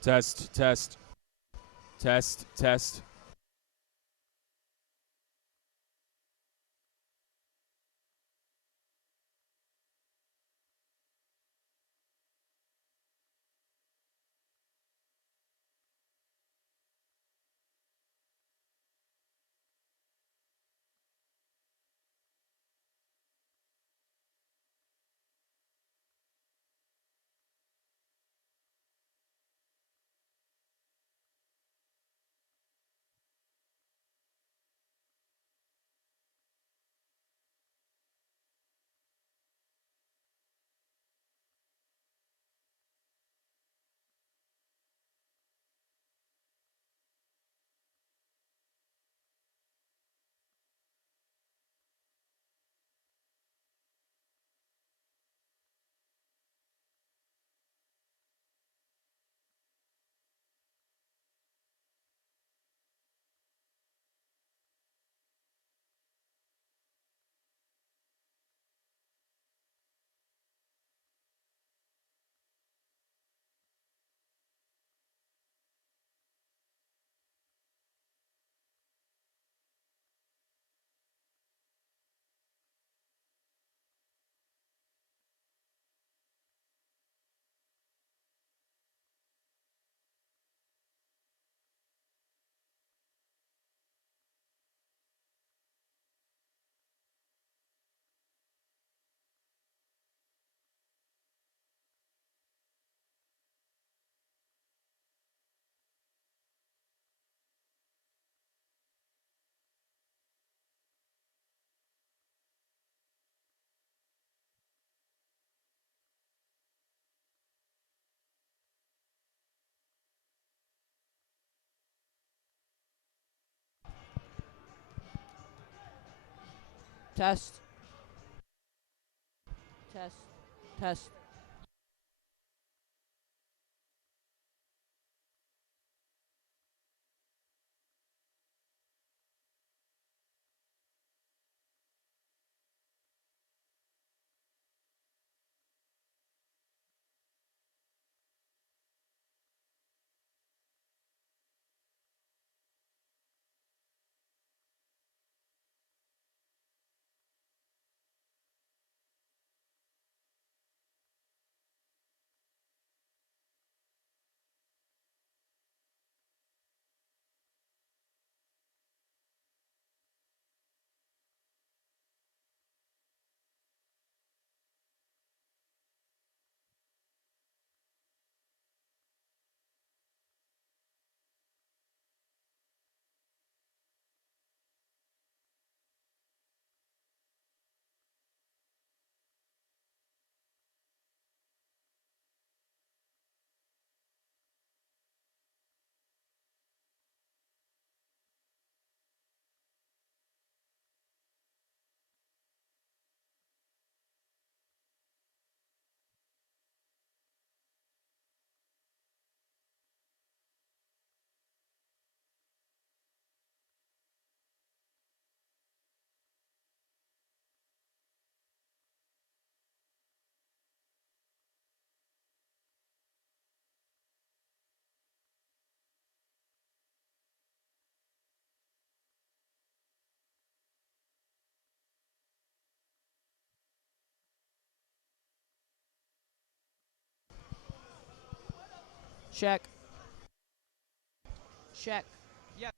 Test, test, test, test. Test, test, test. Check, check. Yeah.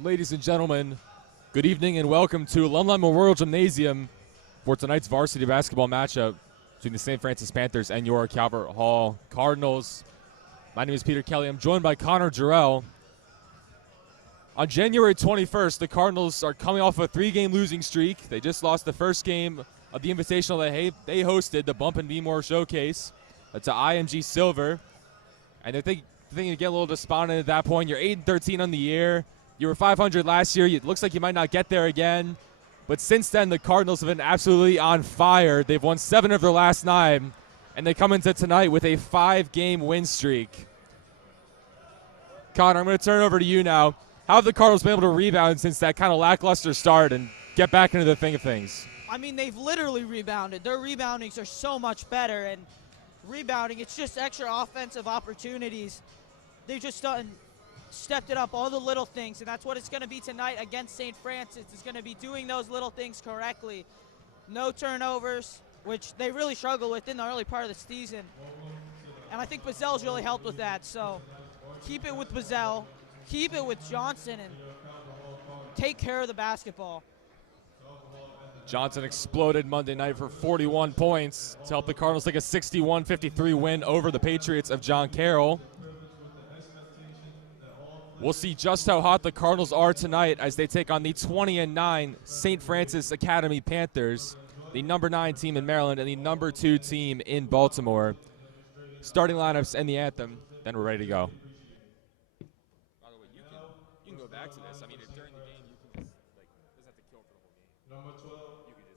Ladies and gentlemen, good evening and welcome to Alumni Memorial Gymnasium for tonight's varsity basketball matchup between the St. Francis Panthers and your Calvert Hall Cardinals. My name is Peter Kelly. I'm joined by Connor Jarrell. On January 21st, the Cardinals are coming off a 3-game losing streak. They just lost the first game of the Invitational that they hosted, the Bump and Be More Showcase, to IMG Silver. And they're thinking to get a little despondent at that point. You're 8-13 on the year. You were 500 last year. It looks like you might not get there again. But since then, the Cardinals have been absolutely on fire. They've won 7 of their last 9, and they come into tonight with a 5-game win streak. Connor, I'm going to turn it over to you now. How have the Cardinals been able to rebound since that kind of lackluster start and get back into the thing of things? I mean, they've literally rebounded. Their reboundings are so much better, and rebounding, it's just extra offensive opportunities. They've just stepped it up, all the little things, and that's what it's going to be tonight against St. Francis. It's going to be doing those little things correctly. No turnovers, which they really struggle with in the early part of the season. And I think Bazell's really helped with that. So keep it with Bazell, keep it with Johnson, and take care of the basketball. Johnson exploded Monday night for 41 points to help the Cardinals take a 61-53 win over the Patriots of John Carroll. We'll see just how hot the Cardinals are tonight as they take on the 20-9 St. Francis Academy Panthers, the number 9 team in Maryland and the number 2 team in Baltimore. Starting lineups and the anthem, then we're ready to go. By the way, you can go back to this. I mean, during the game, you can just, doesn't have to kill for the whole game. Number 12,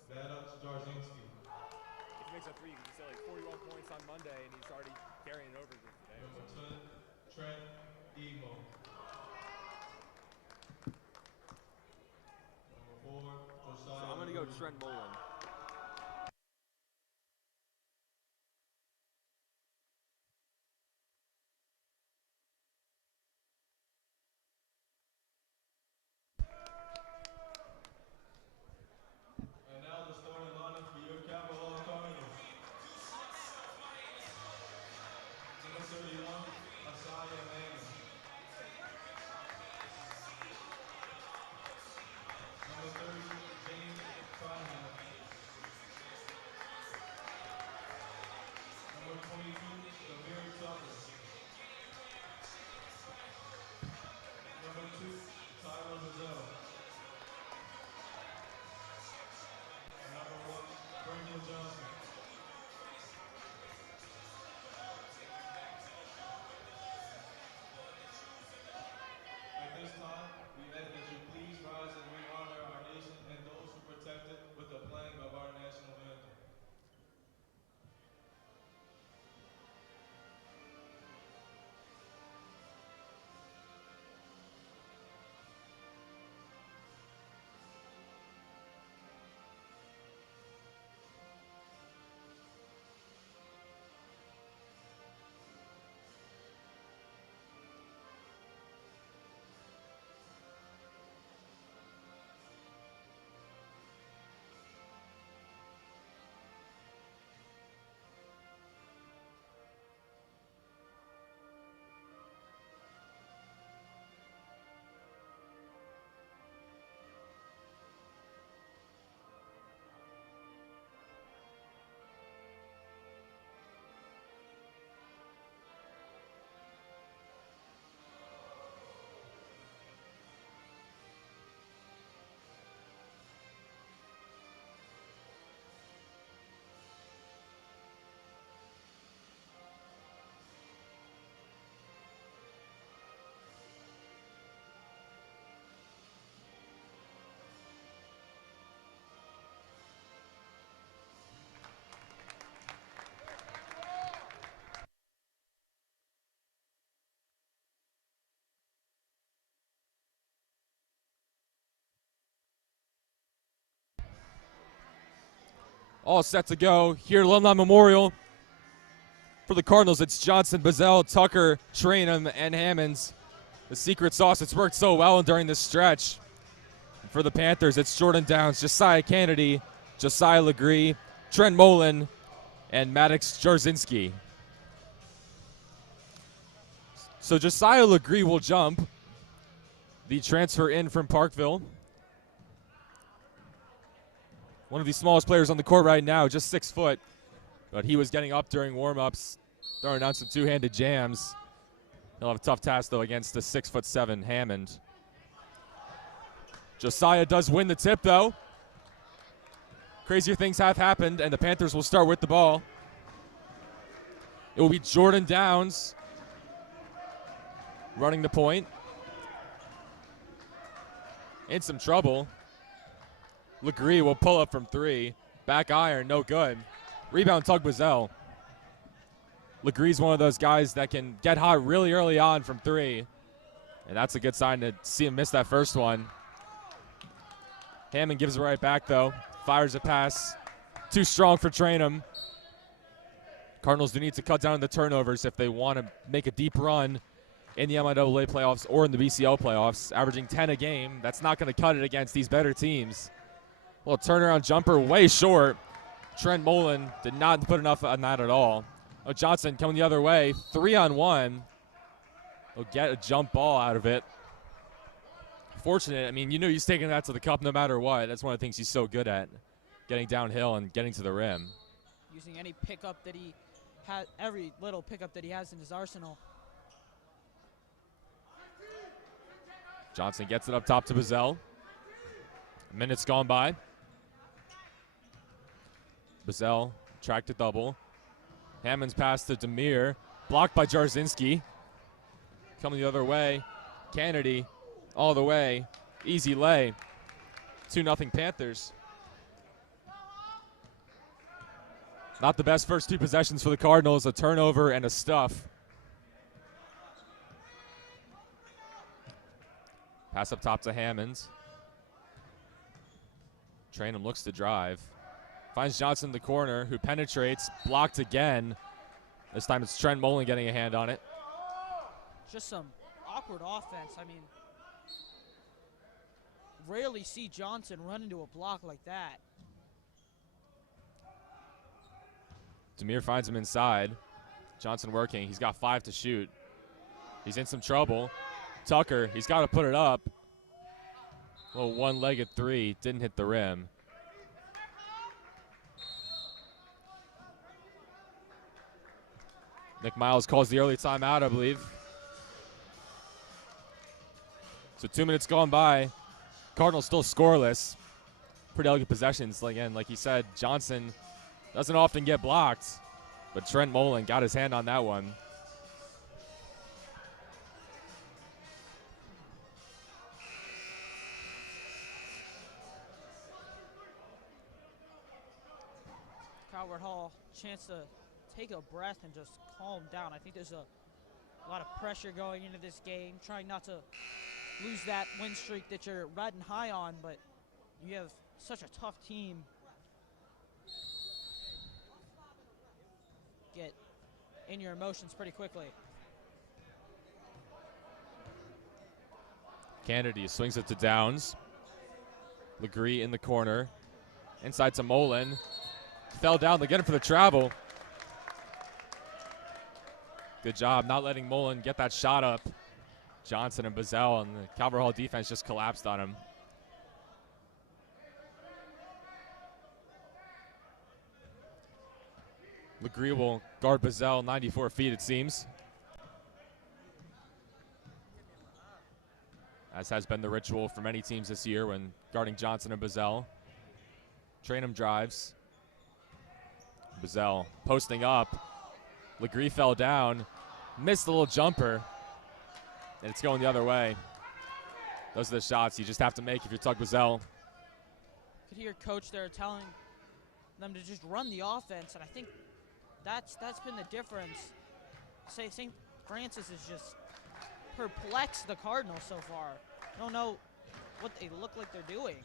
Varsity Jarzinski. If he makes a 3, you can just say 41 points on Monday, and he's already carrying it over today. Number 10, Trent Emo. Number 4, Josiah. So I'm going to go Trent Mullen. And now the starting lineup for your Calvert Hall Cardinals. Number 31, Isaiah Manning. Number 30, James Fryman. Number 22, Samir Tucker. Number 2, Tyler Bazell. And number 1, Brendan Johnson. At this time, we ask that you please rise as we honor our nation and those who protect it with the playing of our national anthem. All set to go here at Alumni Memorial. For the Cardinals, it's Johnson, Bazell, Tucker, Trainham, and Hammonds. The secret sauce, it's worked so well during this stretch. And for the Panthers, it's Jordan Downs, Josiah Kennedy, Josiah Legree, Trent Mullen, and Maddox Jarzinski. So Josiah Legree will jump. the transfer in from Parkville. One of the smallest players on the court right now, just 6 foot. But he was getting up during warm-ups, throwing down some two-handed jams. He'll have a tough task, though, against the 6'7" Hammond. Josiah does win the tip, though. Crazier things have happened, and the Panthers will start with the ball. It will be Jordan Downs running the point. In some trouble. Legree will pull up from 3. Back iron, no good. Rebound, Tug Bazell. Legree's one of those guys that can get hot really early on from 3. And that's a good sign to see him miss that first one. Hammond gives it right back, though. Fires a pass. Too strong for Trainum. Cardinals do need to cut down the turnovers if they want to make a deep run in the MIAA playoffs or in the BCL playoffs. Averaging 10 a game. That's not going to cut it against these better teams. Well, turnaround jumper way short. Trent Mullen did not put enough on that at all. Oh, Johnson coming the other way. 3-on-1. He'll get a jump ball out of it. Fortunate. I mean, you know he's taking that to the cup no matter what. That's one of the things he's so good at, getting downhill and getting to the rim. Using any pickup that he had, every little pickup that he has in his arsenal. Johnson gets it up top to Bazell. Minutes gone by. Bazell tracked to double. Hammond's pass to Demir. Blocked by Jarzinski. Coming the other way. Kennedy all the way. Easy lay. 2-0 Panthers. Not the best first 2 possessions for the Cardinals. A turnover and a stuff. Pass up top to Hammonds. Trainum looks to drive. Finds Johnson in the corner, who penetrates. Blocked again. This time it's Trent Mullen getting a hand on it. Just some awkward offense. I mean, rarely see Johnson run into a block like that. Demir finds him inside. Johnson working. He's got 5 to shoot. He's in some trouble. Tucker, he's got to put it up. A little one-legged 3. Didn't hit the rim. Nick Miles calls the early timeout, I believe. So 2 minutes gone by. Cardinals still scoreless. Pretty elegant possessions. Again, like he said, Johnson doesn't often get blocked, but Trent Mullen got his hand on that one. Calvert Hall, chance to take a breath and just calm down. I think there's a lot of pressure going into this game, trying not to lose that win streak that you're riding high on, but you have such a tough team. Get in your emotions pretty quickly. Kennedy swings it to Downs. Legree in the corner. Inside to Mullen. Fell down. They get him for the travel. Good job not letting Mullen get that shot up. Johnson and Bazell, and the Calvert Hall defense just collapsed on him. Legree will guard Bazell 94 feet, it seems. As has been the ritual for many teams this year when guarding Johnson and Bazell. Trainum drives. Bazell posting up. Legree fell down. Missed a little jumper. And it's going the other way. Those are the shots you just have to make if you're Tug Bazell. Could hear coach there telling them to just run the offense, and I think that's been the difference. St. Francis has just perplexed the Cardinals so far. I don't know what they look like they're doing.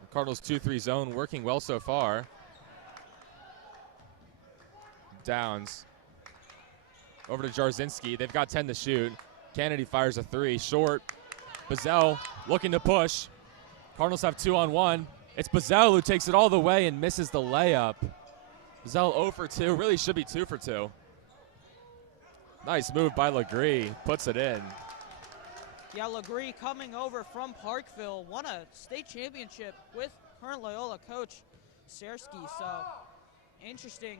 The Cardinals 2-3 zone working well so far. Downs. Over to Jarzinski. They've got 10 to shoot. Kennedy fires a 3. Short. Bazell looking to push. Cardinals have 2-on-1. It's Bazell who takes it all the way and misses the layup. Bazell 0 for 2. Really should be 2 for 2. Nice move by Legree. Puts it in. Yeah, Legree coming over from Parkville, won a state championship with current Loyola coach Sersky. So interesting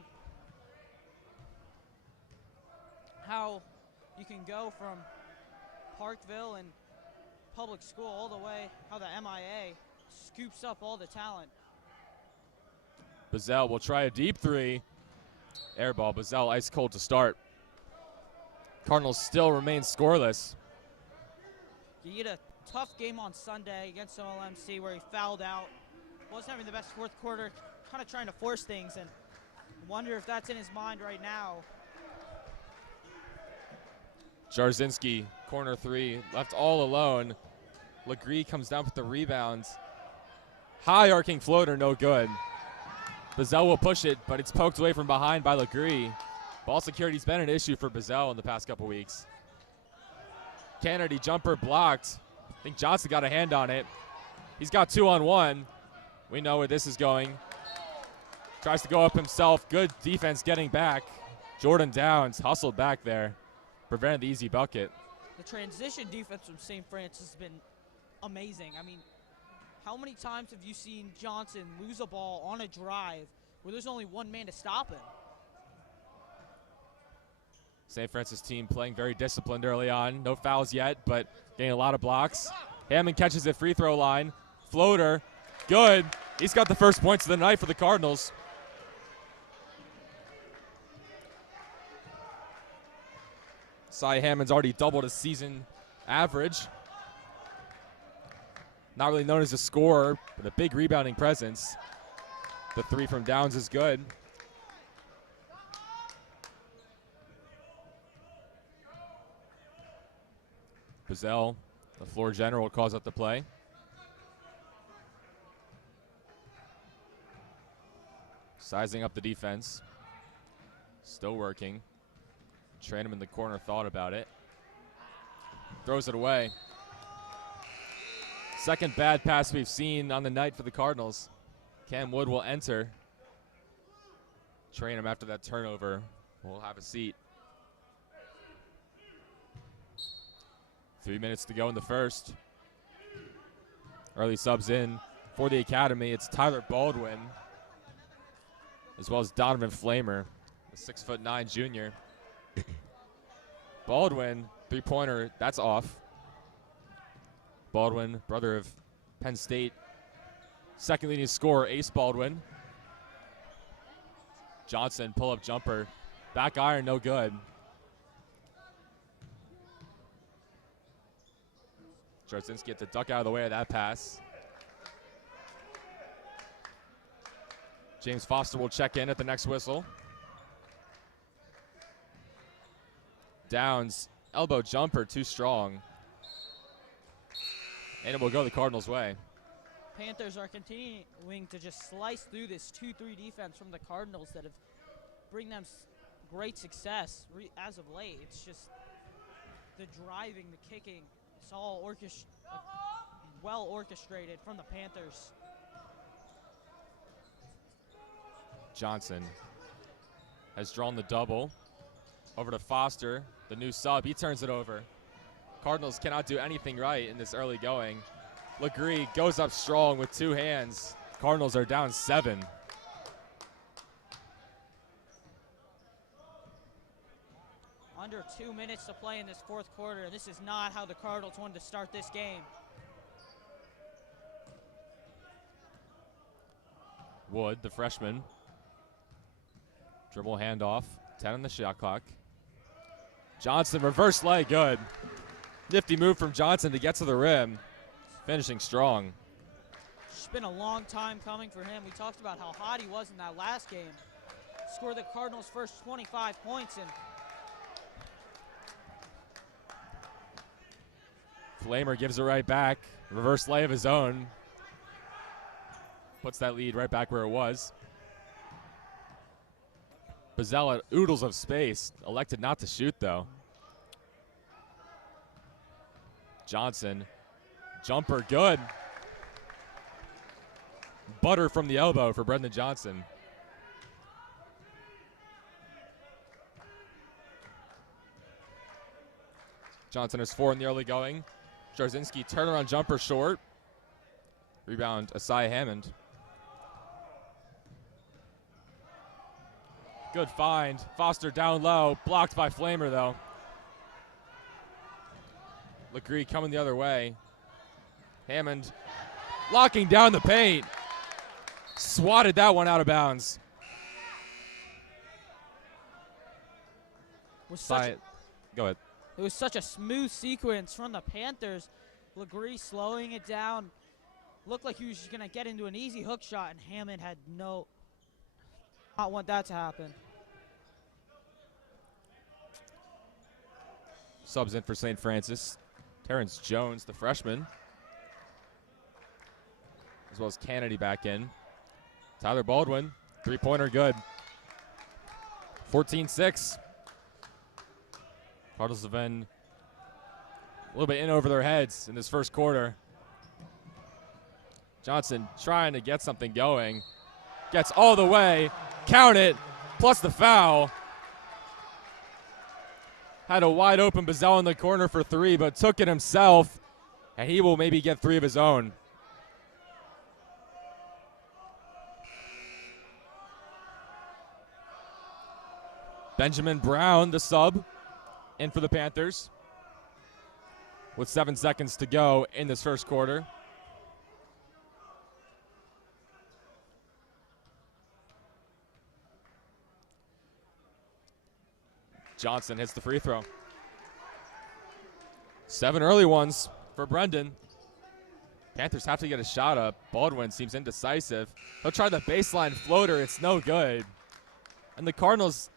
how you can go from Parkville and public school all the way, how the MIA scoops up all the talent. Bazell will try a deep three. Air ball. Bazell ice cold to start. Cardinals still remain scoreless. He had a tough game on Sunday against OLMC where he fouled out. Wasn't having the best fourth quarter, kind of trying to force things, and wonder if that's in his mind right now. Jarzinski, corner three, left all alone. Legree comes down with the rebounds. High arcing floater, no good. Bazell will push it, but it's poked away from behind by Legree. Ball security's been an issue for Bazell in the past couple weeks. Kennedy jumper blocked. I think Johnson got a hand on it. He's got 2-on-1. We know where this is going. Tries to go up himself. Good defense getting back. Jordan Downs hustled back there. Prevented the easy bucket. The transition defense from St. Francis has been amazing. I mean, how many times have you seen Johnson lose a ball on a drive where there's only one man to stop him? St. Francis team playing very disciplined early on. No fouls yet, but getting a lot of blocks. Hammond catches it free throw line. Floater, good. He's got the first points of the night for the Cardinals. Cy Hammond's already doubled his season average. Not really known as a scorer, but a big rebounding presence. The three from Downs is good. Bazell, the floor general, calls out the play. Sizing up the defense. Still working. Tranum in the corner thought about it. Throws it away. Second bad pass we've seen on the night for the Cardinals. Cam Wood will enter. Tranum after that turnover will have a seat. 3 minutes to go in the first. Early subs in for the Academy. It's Tyler Baldwin, as well as Donovan Flamer, the 6'9" junior. Baldwin, three-pointer, that's off. Baldwin, brother of Penn State, second leading scorer, Ace Baldwin. Johnson, pull-up jumper. Back iron, no good. Jarzinski had to duck out of the way of that pass. James Foster will check in at the next whistle. Downs, elbow jumper, too strong. And it will go the Cardinals' way. Panthers are continuing to just slice through this 2-3 defense from the Cardinals that have bring them great success as of late. It's just the driving, the kicking. It's all well orchestrated from the Panthers. Johnson has drawn the double. Over to Foster, the new sub. He turns it over. Cardinals cannot do anything right in this early going. Legree goes up strong with two hands. Cardinals are down 7. Under 2 minutes to play in this fourth quarter. This is not how the Cardinals wanted to start this game. Wood, the freshman. Dribble handoff. 10 on the shot clock. Johnson, reverse leg, good. Nifty move from Johnson to get to the rim. Finishing strong. It's been a long time coming for him. We talked about how hot he was in that last game. Scored the Cardinals' first 25 points, and Flamer gives it right back. Reverse lay of his own. Puts that lead right back where it was. Bazell oodles of space. Elected not to shoot, though. Johnson. Jumper, good. Butter from the elbow for Brendan Johnson. Johnson has 4 in the early going. Jarzinski turnaround jumper short. Rebound, Asai Hammond. Good find. Foster down low. Blocked by Flamer, though. Legree coming the other way. Hammond locking down the paint. Swatted that one out of bounds. Go ahead. It was such a smooth sequence from the Panthers. Legree slowing it down. Looked like he was just going to get into an easy hook shot, and Hammond had not want that to happen. Subs in for St. Francis. Terrence Jones, the freshman. As well as Kennedy back in. Tyler Baldwin, 3-pointer good. 14-6. Cardinals have been a little bit in over their heads in this first quarter. Johnson trying to get something going. Gets all the way. Count it. Plus the foul. Had a wide open Bazell in the corner for 3, but took it himself. And he will maybe get 3 of his own. Benjamin Brown, the sub, in for the Panthers with 7 seconds to go in this first quarter. Johnson hits the free throw. 7 early ones for Brendan. Panthers have to get a shot up. Baldwin seems indecisive. He'll try the baseline floater. It's no good. And the Cardinals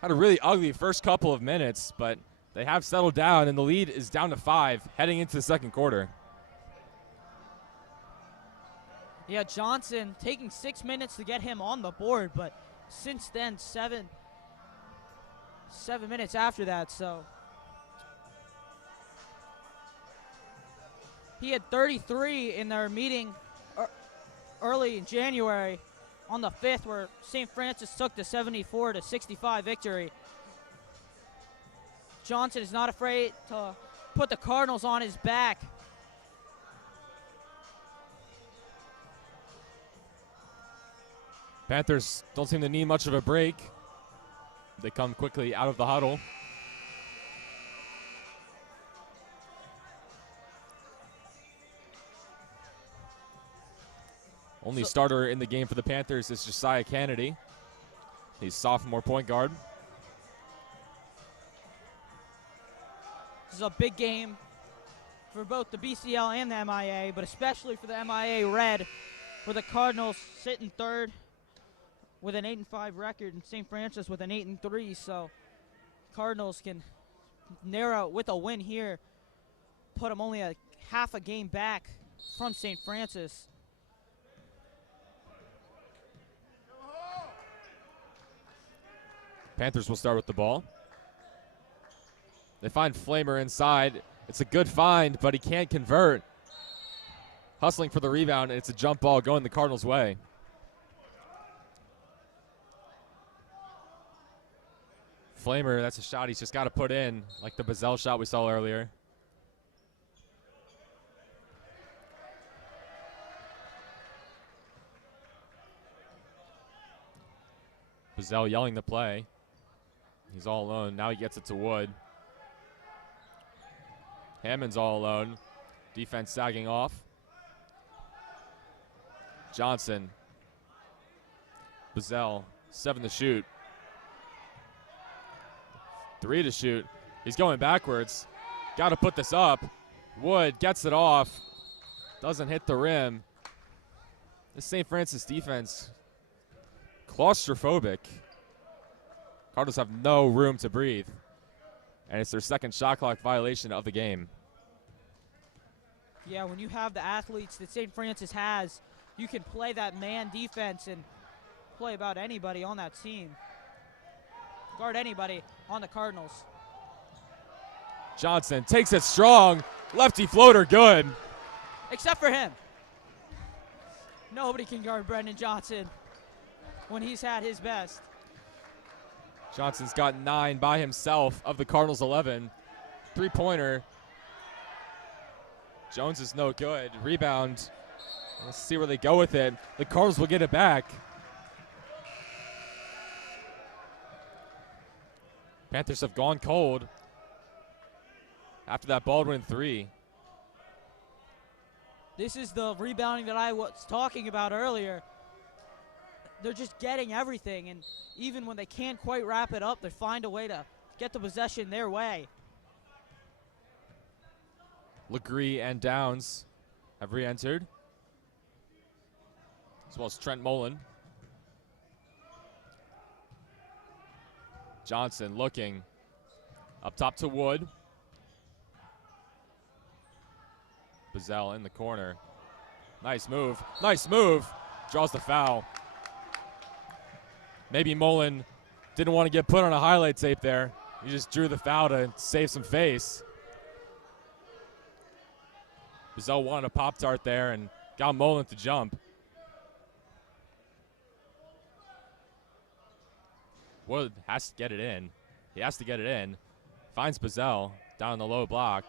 had a really ugly first couple of minutes, but they have settled down, and the lead is down to 5 heading into the second quarter. Yeah, Johnson taking 6 minutes to get him on the board, but since then, 7 minutes after that, so. He had 33 in their meeting early in January on the 5th, where St. Francis took the 74-65 victory. Johnson is not afraid to put the Cardinals on his back. Panthers don't seem to need much of a break. They come quickly out of the huddle. Only starter in the game for the Panthers is Josiah Kennedy. He's sophomore point guard. This is a big game for both the BCL and the MIA, but especially for the MIA Red, where the Cardinals sit in 3rd with an 8-5 record, and St. Francis with an 8-3. So Cardinals can narrow with a win here, put them only a half a game back from St. Francis. Panthers will start with the ball. They find Flamer inside. It's a good find, but he can't convert. Hustling for the rebound, and it's a jump ball going the Cardinals' way. Flamer, that's a shot he's just got to put in, like the Bazell shot we saw earlier. Bazell yelling the play. He's all alone. Now he gets it to Wood. Hammond's all alone. Defense sagging off. Johnson. Bazell, 7 to shoot. 3 to shoot. He's going backwards. Got to put this up. Wood gets it off. Doesn't hit the rim. This St. Francis defense, claustrophobic. Cardinals have no room to breathe. And it's their second shot clock violation of the game. Yeah, when you have the athletes that St. Francis has, you can play that man defense and play about anybody on that team. Guard anybody on the Cardinals. Johnson takes it strong. Lefty floater good. Except for him. Nobody can guard Brendan Johnson when he's had his best. Johnson's got 9 by himself of the Cardinals' 11. three-pointer. Jones is no good. Rebound. Let's see where they go with it. The Cardinals will get it back. Panthers have gone cold after that Baldwin three. This is the rebounding that I was talking about earlier. They're just getting everything, and even when they can't quite wrap it up, they find a way to get the possession their way. Legree and Downs have re-entered, as well as Trent Mullen. Johnson looking up top to Wood. Bazell in the corner. Nice move. Nice move. Draws the foul. Maybe Mullen didn't want to get put on a highlight tape there. He just drew the foul to save some face. Bazell wanted a Pop-Tart there and got Mullen to jump. Wood has to get it in. He has to get it in. Finds Bazell down in the low block.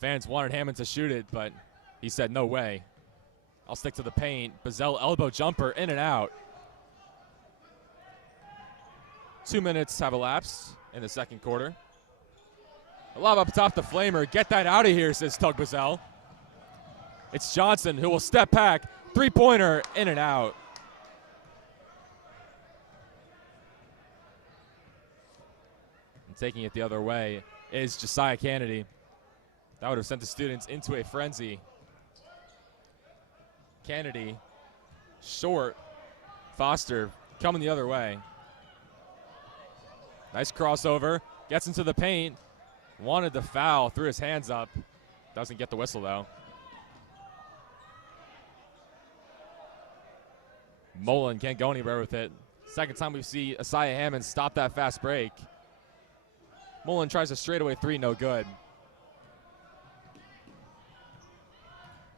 Fans wanted Hammond to shoot it, but he said, no way. I'll stick to the paint. Bazell elbow jumper, in and out. 2 minutes have elapsed in the second quarter. A lob up top the Flamer. Get that out of here, says Tug Bazell. It's Johnson who will step back. Three-pointer, in and out. And taking it the other way is Josiah Kennedy. That would have sent the students into a frenzy. Kennedy, short. Foster coming the other way. Nice crossover. Gets into the paint. Wanted the foul. Threw his hands up. Doesn't get the whistle, though. Mullen can't go anywhere with it. Second time we see Asaya Hammond stop that fast break. Mullen tries a straightaway three, no good.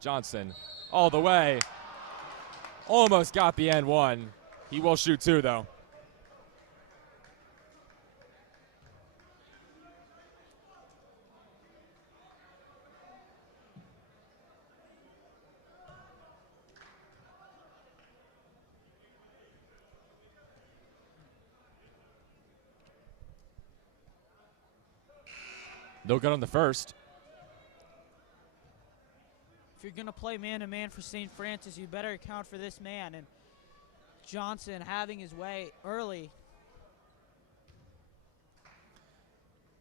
Johnson all the way. Almost got the end one. He will shoot two, though. No good on the first. If you're going to play man-to-man for St. Francis, you better account for this man. And Johnson having his way early.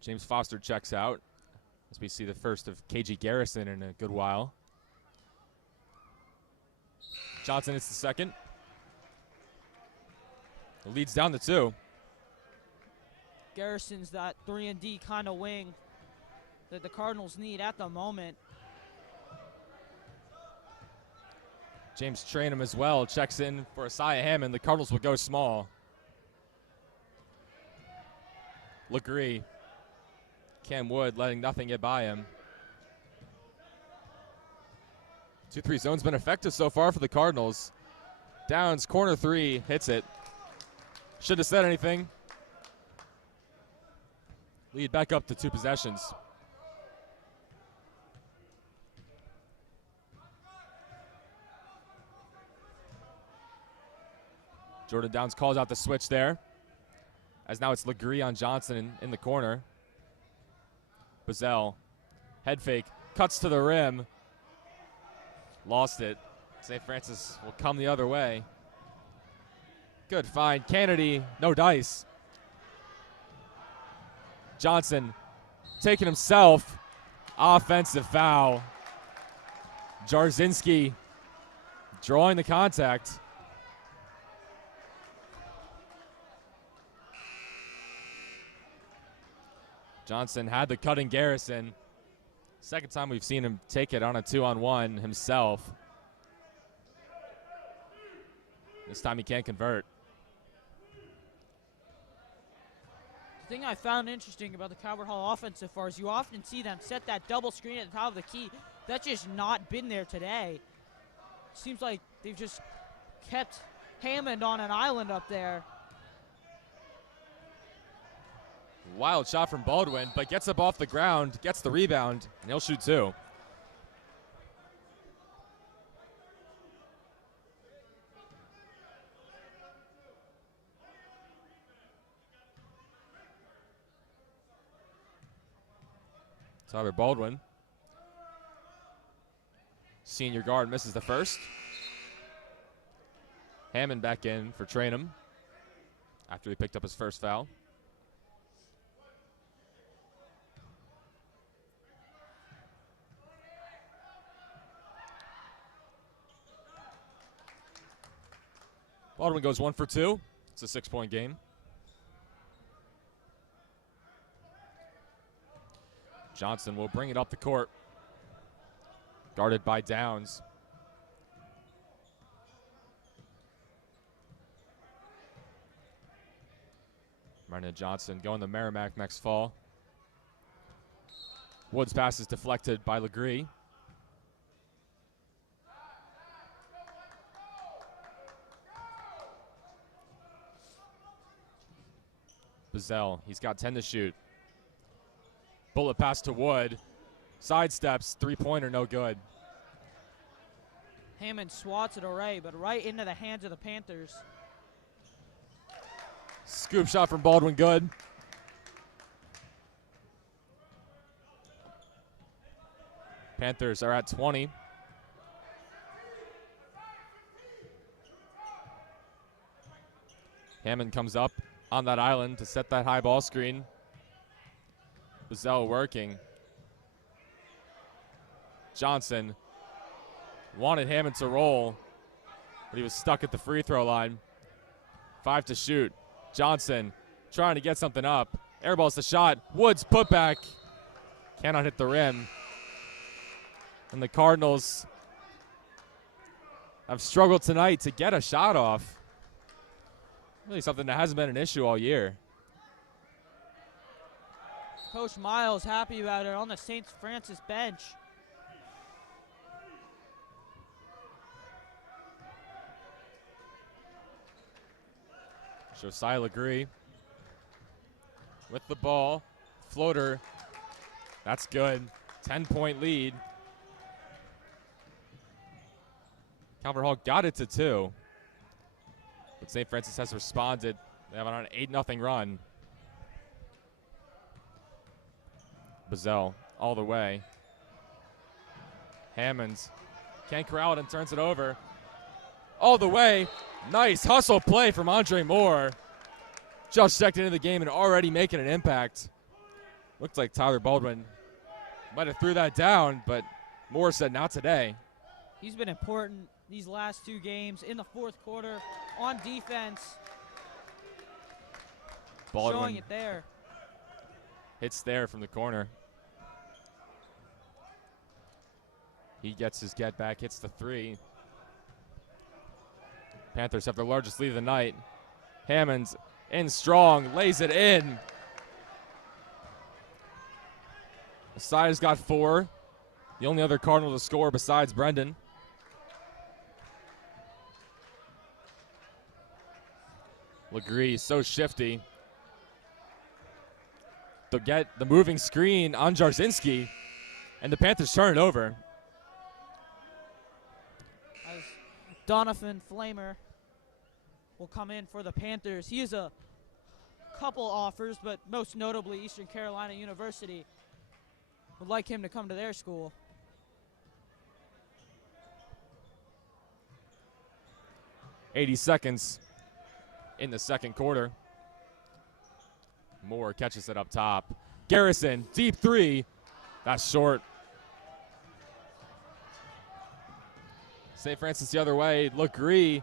James Foster checks out as we see the first of KG Garrison in a good while. Johnson hits the second. The lead's down to two. Garrison's that 3-and-D kind of wing that the Cardinals need at the moment. James Trainham as well checks in for Asaya Hammond. The Cardinals will go small. Legree. Cam Wood letting nothing get by him. 2-3 zone's been effective so far for the Cardinals. Downs, corner three, hits it. Should have said anything. Lead back up to 2 possessions. Jordan Downs calls out the switch there, as now it's Legree on Johnson in the corner. Bazell, head fake, cuts to the rim. Lost it. St. Francis will come the other way. Good find. Kennedy, no dice. Johnson taking himself. Offensive foul. Jarzynski drawing the contact. Johnson had the cutting Garrison. Second time we've seen him take it on a 2-on-1 himself. This time he can't convert. The thing I found interesting about the Calvert Hall offense so far is you often see them set that double screen at the top of the key. That's just not been there today. Seems like they've just kept Hammond on an island up there. Wild shot from Baldwin, but gets up off the ground, gets the rebound, and he'll shoot two. Tyler Baldwin, senior guard, misses the first. Hammond back in for Trainum after he picked up his first foul. Baldwin goes 1 for 2. It's a 6-point game. Johnson will bring it up the court. Guarded by Downs. Marina Johnson going to Merrimack next fall. Woods' pass is deflected by Legree. Bazell, he's got 10 to shoot. Bullet pass to Wood. Sidesteps, three-pointer, no good. Hammond swats it away, but right into the hands of the Panthers. Scoop shot from Baldwin, good. Panthers are at 20. Hammond comes up on that island to set that high ball screen. Bazell working. Johnson wanted Hammond to roll, but he was stuck at the free throw line. 5 to shoot. Johnson trying to get something up. Airballs the shot. Woods putback. Cannot hit the rim. And the Cardinals have struggled tonight to get a shot off. Really something that hasn't been an issue all year. Coach Miles happy about it on the St. Francis bench. Josiah Legree with the ball. Floater. That's good. 10-point lead. Calvert Hall got it to 2. But St. Francis has responded. They have an 8-0 run. Bazell all the way. Hammonds can't corral it and turns it over. All the way. Nice hustle play from Andre Moore. Just checked into the game and already making an impact. Looked like Tyler Baldwin might have threw that down, but Moore said not today. He's been important these last 2 games in the fourth quarter on defense. Baldwin showing it there. Hits there from the corner. He gets his get back, hits the 3. Panthers have their largest lead of the night. Hammonds in strong, lays it in. Messiah's got 4. The only other Cardinal to score besides Brendan. Legree so shifty. They'll get the moving screen on Jarzinski, and the Panthers turn it over. As Donovan Flamer will come in for the Panthers. He has a couple offers, but most notably Eastern Carolina University would like him to come to their school. .80 seconds in the second quarter. Moore catches it up top. Garrison, deep 3. That's short. St. Francis the other way. Legree,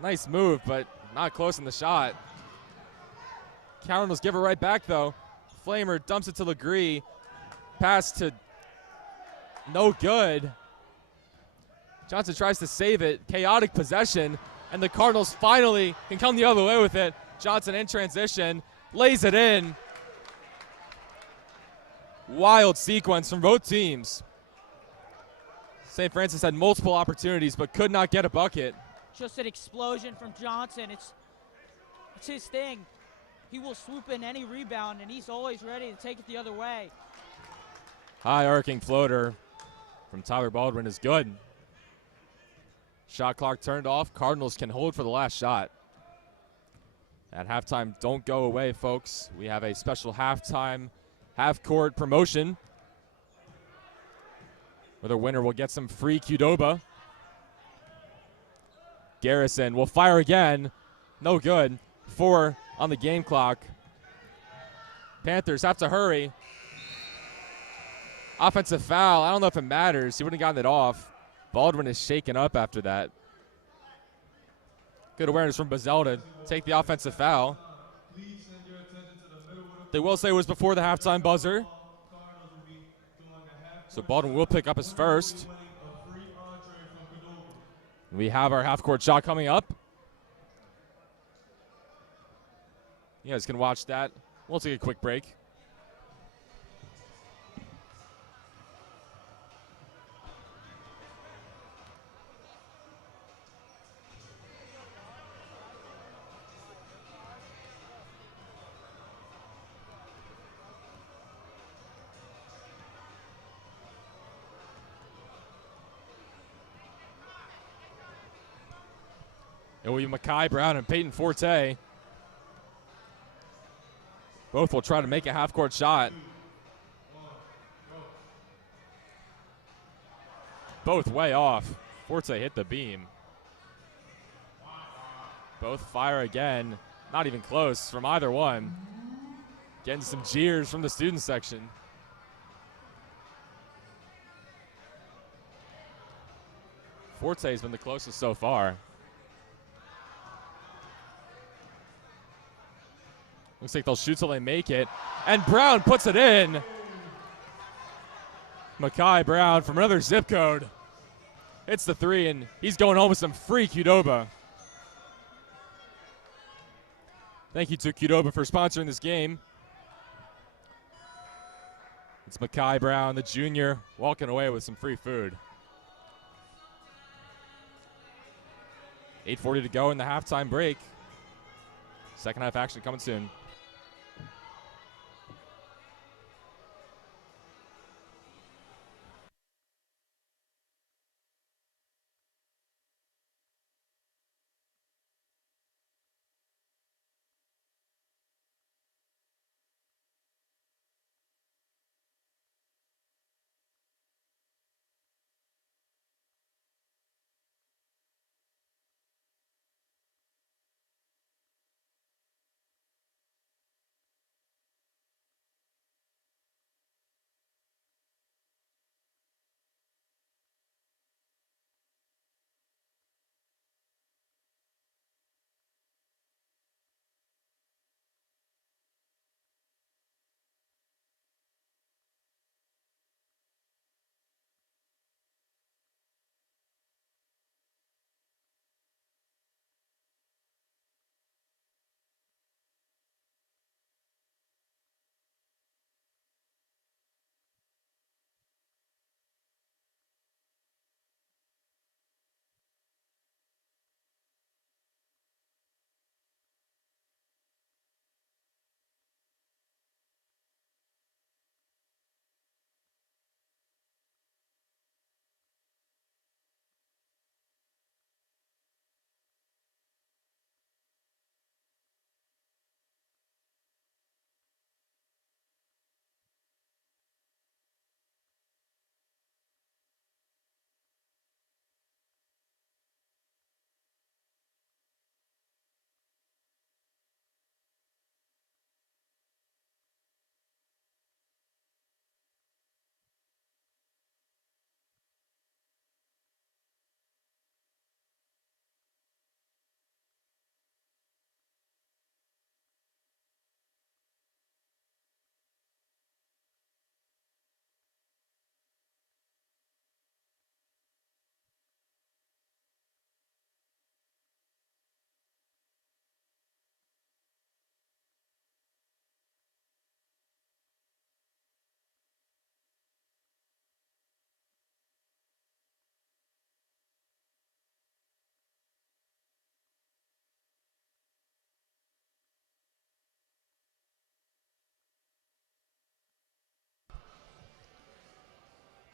nice move, but not close in the shot. Cardinals give it right back, though. Flamer dumps it to Legree. Pass to no good. Johnson tries to save it. Chaotic possession, and the Cardinals finally can come the other way with it. Johnson in transition, lays it in. Wild sequence from both teams. St. Francis had multiple opportunities but could not get a bucket. Just an explosion from Johnson. It's his thing. he will swoop in any rebound, and he's always ready to take it the other way. High arcing floater from Tyler Baldwin is good. Shot clock turned off. Cardinals can hold for the last shot. At halftime, don't go away, folks. We have a special halftime half-court promotion where the winner will get some free Qdoba. Garrison will fire again. No good. 4 on the game clock. Panthers have to hurry. Offensive foul. I don't know if it matters. He wouldn't have gotten it off. Baldwin is shaken up after that. Good awareness from Bazell to take the offensive foul. They will say it was before the halftime buzzer. So Baldwin will pick up his first. We have our half-court shot coming up. You guys can watch that. We'll take a quick break. It will be Mekhi Brown and Peyton Forte. Both will try to make a half-court shot. Both way off. Forte hit the beam. Both fire again. Not even close from either one. Getting some jeers from the student section. Forte's been the closest so far. Looks like they'll shoot till they make it. And Brown puts it in. Mekhi Brown from another zip code. Hits the 3, and he's going home with some free Qdoba. Thank you to Qdoba for sponsoring this game. It's Mekhi Brown, the junior, walking away with some free food. 8:40 to go in the halftime break. Second half action coming soon.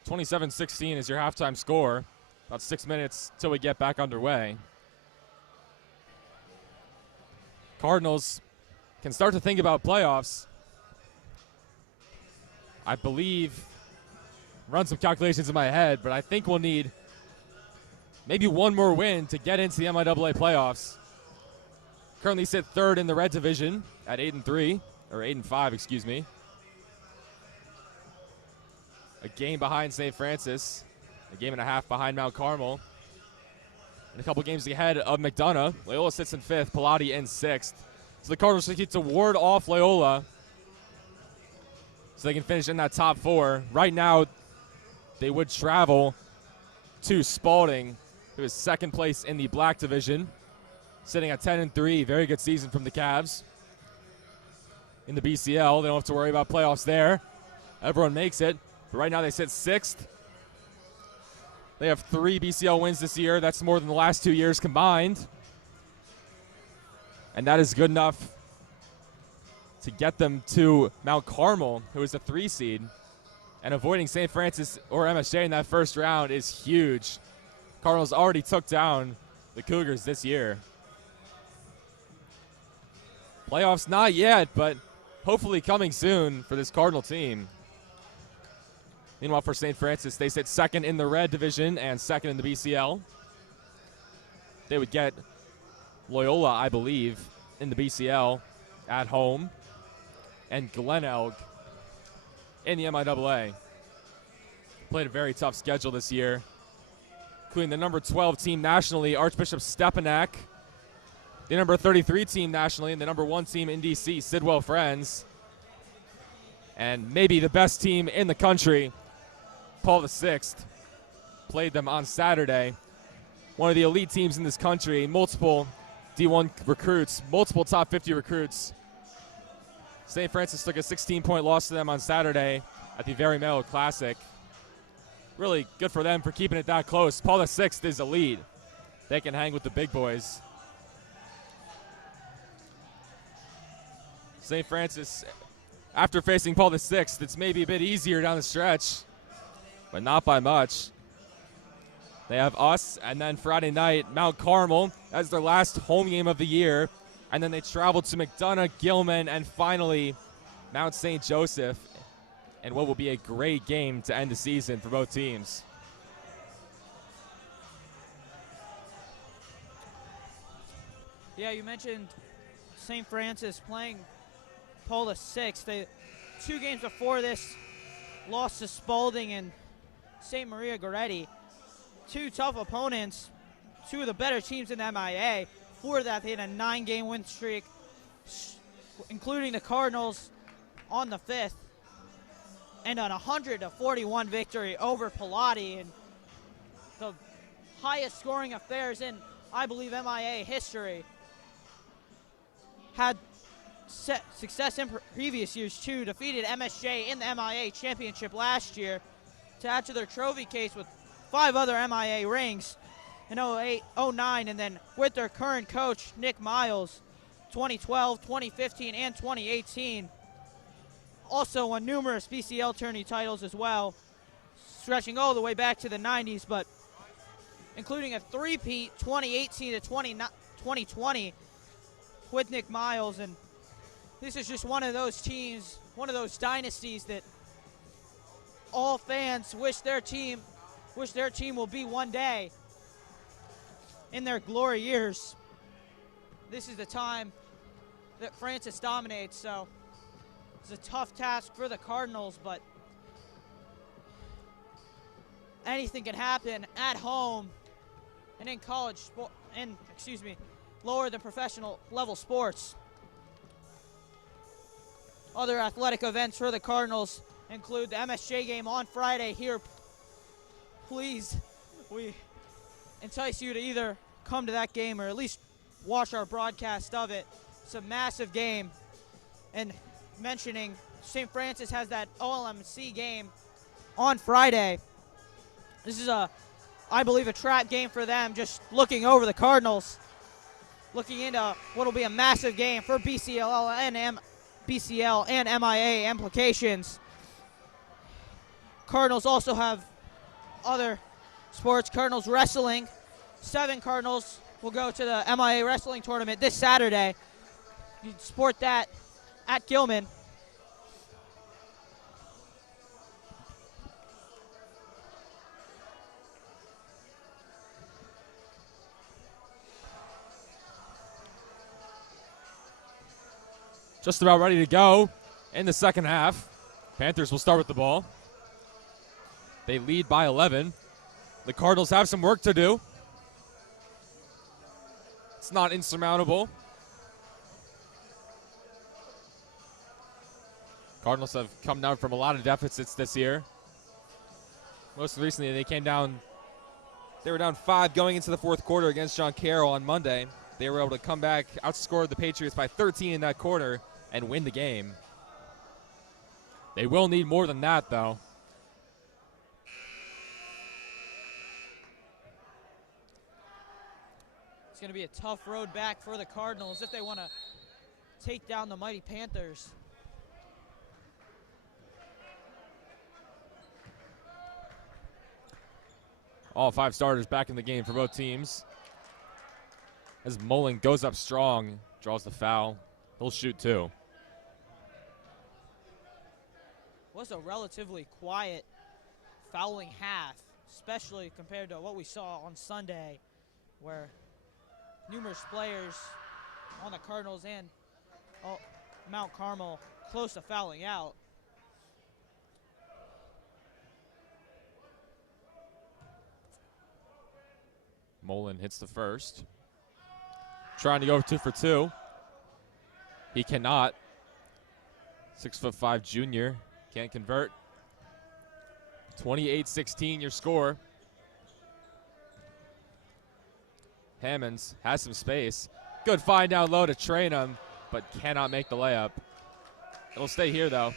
27-16 is your halftime score. About 6 minutes till we get back underway. Cardinals can start to think about playoffs. I believe, run some calculations in my head, but I think we'll need maybe one more win to get into the MIAA playoffs. Currently sit third in the red division at 8-3, or 8-5, excuse me. A game behind St. Francis, a game and a half behind Mount Carmel, and a couple games ahead of McDonough. Loyola sits in fifth, Pilati in sixth. So the Cardinals need to ward off Loyola so they can finish in that top four. Right now, they would travel to Spalding, who is second place in the black division, sitting at 10-3. Very good season from the Cavs. In the BCL, they don't have to worry about playoffs there. Everyone makes it. But right now they sit sixth. They have 3 BCL wins this year. That's more than the last 2 years combined. And that is good enough to get them to Mount Carmel, who is a 3 seed. And avoiding St. Francis or MSJ in that first round is huge. Cardinals already took down the Cougars this year. Playoffs not yet, but hopefully coming soon for this Cardinal team. Meanwhile, for St. Francis, they sit second in the red division and second in the BCL. They would get Loyola, I believe, in the BCL at home, and Glenelg in the MIAA. Played a very tough schedule this year, including the number 12 team nationally, Archbishop Stepanak, the number 33 team nationally, and the number 1 team in DC, Sidwell Friends, and maybe the best team in the country, Paul VI. Played them on Saturday. One of the elite teams in this country, multiple D1 recruits, multiple top 50 recruits. St. Francis took a 16-point loss to them on Saturday at the Very Mellow Classic. Really good for them for keeping it that close. Paul VI is elite. They can hang with the big boys. St. Francis, after facing Paul VI, it's maybe a bit easier down the stretch, but not by much. They have us, and then Friday night, Mount Carmel as their last home game of the year. And then they travel to McDonough, Gilman, and finally Mount St. Joseph, and what will be a great game to end the season for both teams. Yeah, you mentioned St. Francis playing Paul VI. They 2 games before this lost to Spalding and St. Maria Goretti. 2 tough opponents, 2 of the better teams in the MIA. Before that, they had a 9-game win streak, including the Cardinals on the 5th, and an 100-41 victory over Pilati, and the highest scoring affairs in, I believe, MIA history. Had success in previous years too, defeated MSJ in the MIA championship last year to add to their trophy case with 5 other MIA rings in 08, 09, and then with their current coach, Nick Miles, 2012, 2015, and 2018. Also won numerous BCL tourney titles as well, stretching all the way back to the 90s, but including a three-peat 2018 to 2020 with Nick Miles. And this is just one of those teams, one of those dynasties that all fans wish their team will be one day in their glory years. This is the time that Francis dominates, so it's a tough task for the Cardinals, but anything can happen at home and in college lower than professional level sports. Other athletic events for the Cardinals include the MSJ game on Friday here. Please, we entice you to either come to that game or at least watch our broadcast of it. It's a massive game. And mentioning St. Francis has that OLMC game on Friday. This is I believe, a trap game for them, just looking over the Cardinals, looking into what will be a massive game for BCL and MIA implications. Cardinals also have other sports, Cardinals wrestling. 7 Cardinals will go to the MIA wrestling tournament this Saturday. You can support that at Gilman. Just about ready to go in the second half. Panthers will start with the ball. They lead by 11. The Cardinals have some work to do. It's not insurmountable. Cardinals have come down from a lot of deficits this year. Most recently, they were down 5 going into the fourth quarter against John Carroll on Monday. They were able to come back, outscore the Patriots by 13 in that quarter, and win the game. They will need more than that, though. It's going to be a tough road back for the Cardinals if they want to take down the mighty Panthers. All 5 starters back in the game for both teams. As Mullen goes up strong, draws the foul. He'll shoot 2. Was a relatively quiet fouling half, especially compared to what we saw on Sunday, where numerous players on the Cardinals and Mount Carmel close to fouling out. Mullen hits the first. Trying to go 2 for 2. He cannot. 6'5" junior. Can't convert. 28-16 your score. Hammonds has some space. Good find down low to train him, but cannot make the layup. It'll stay here, though.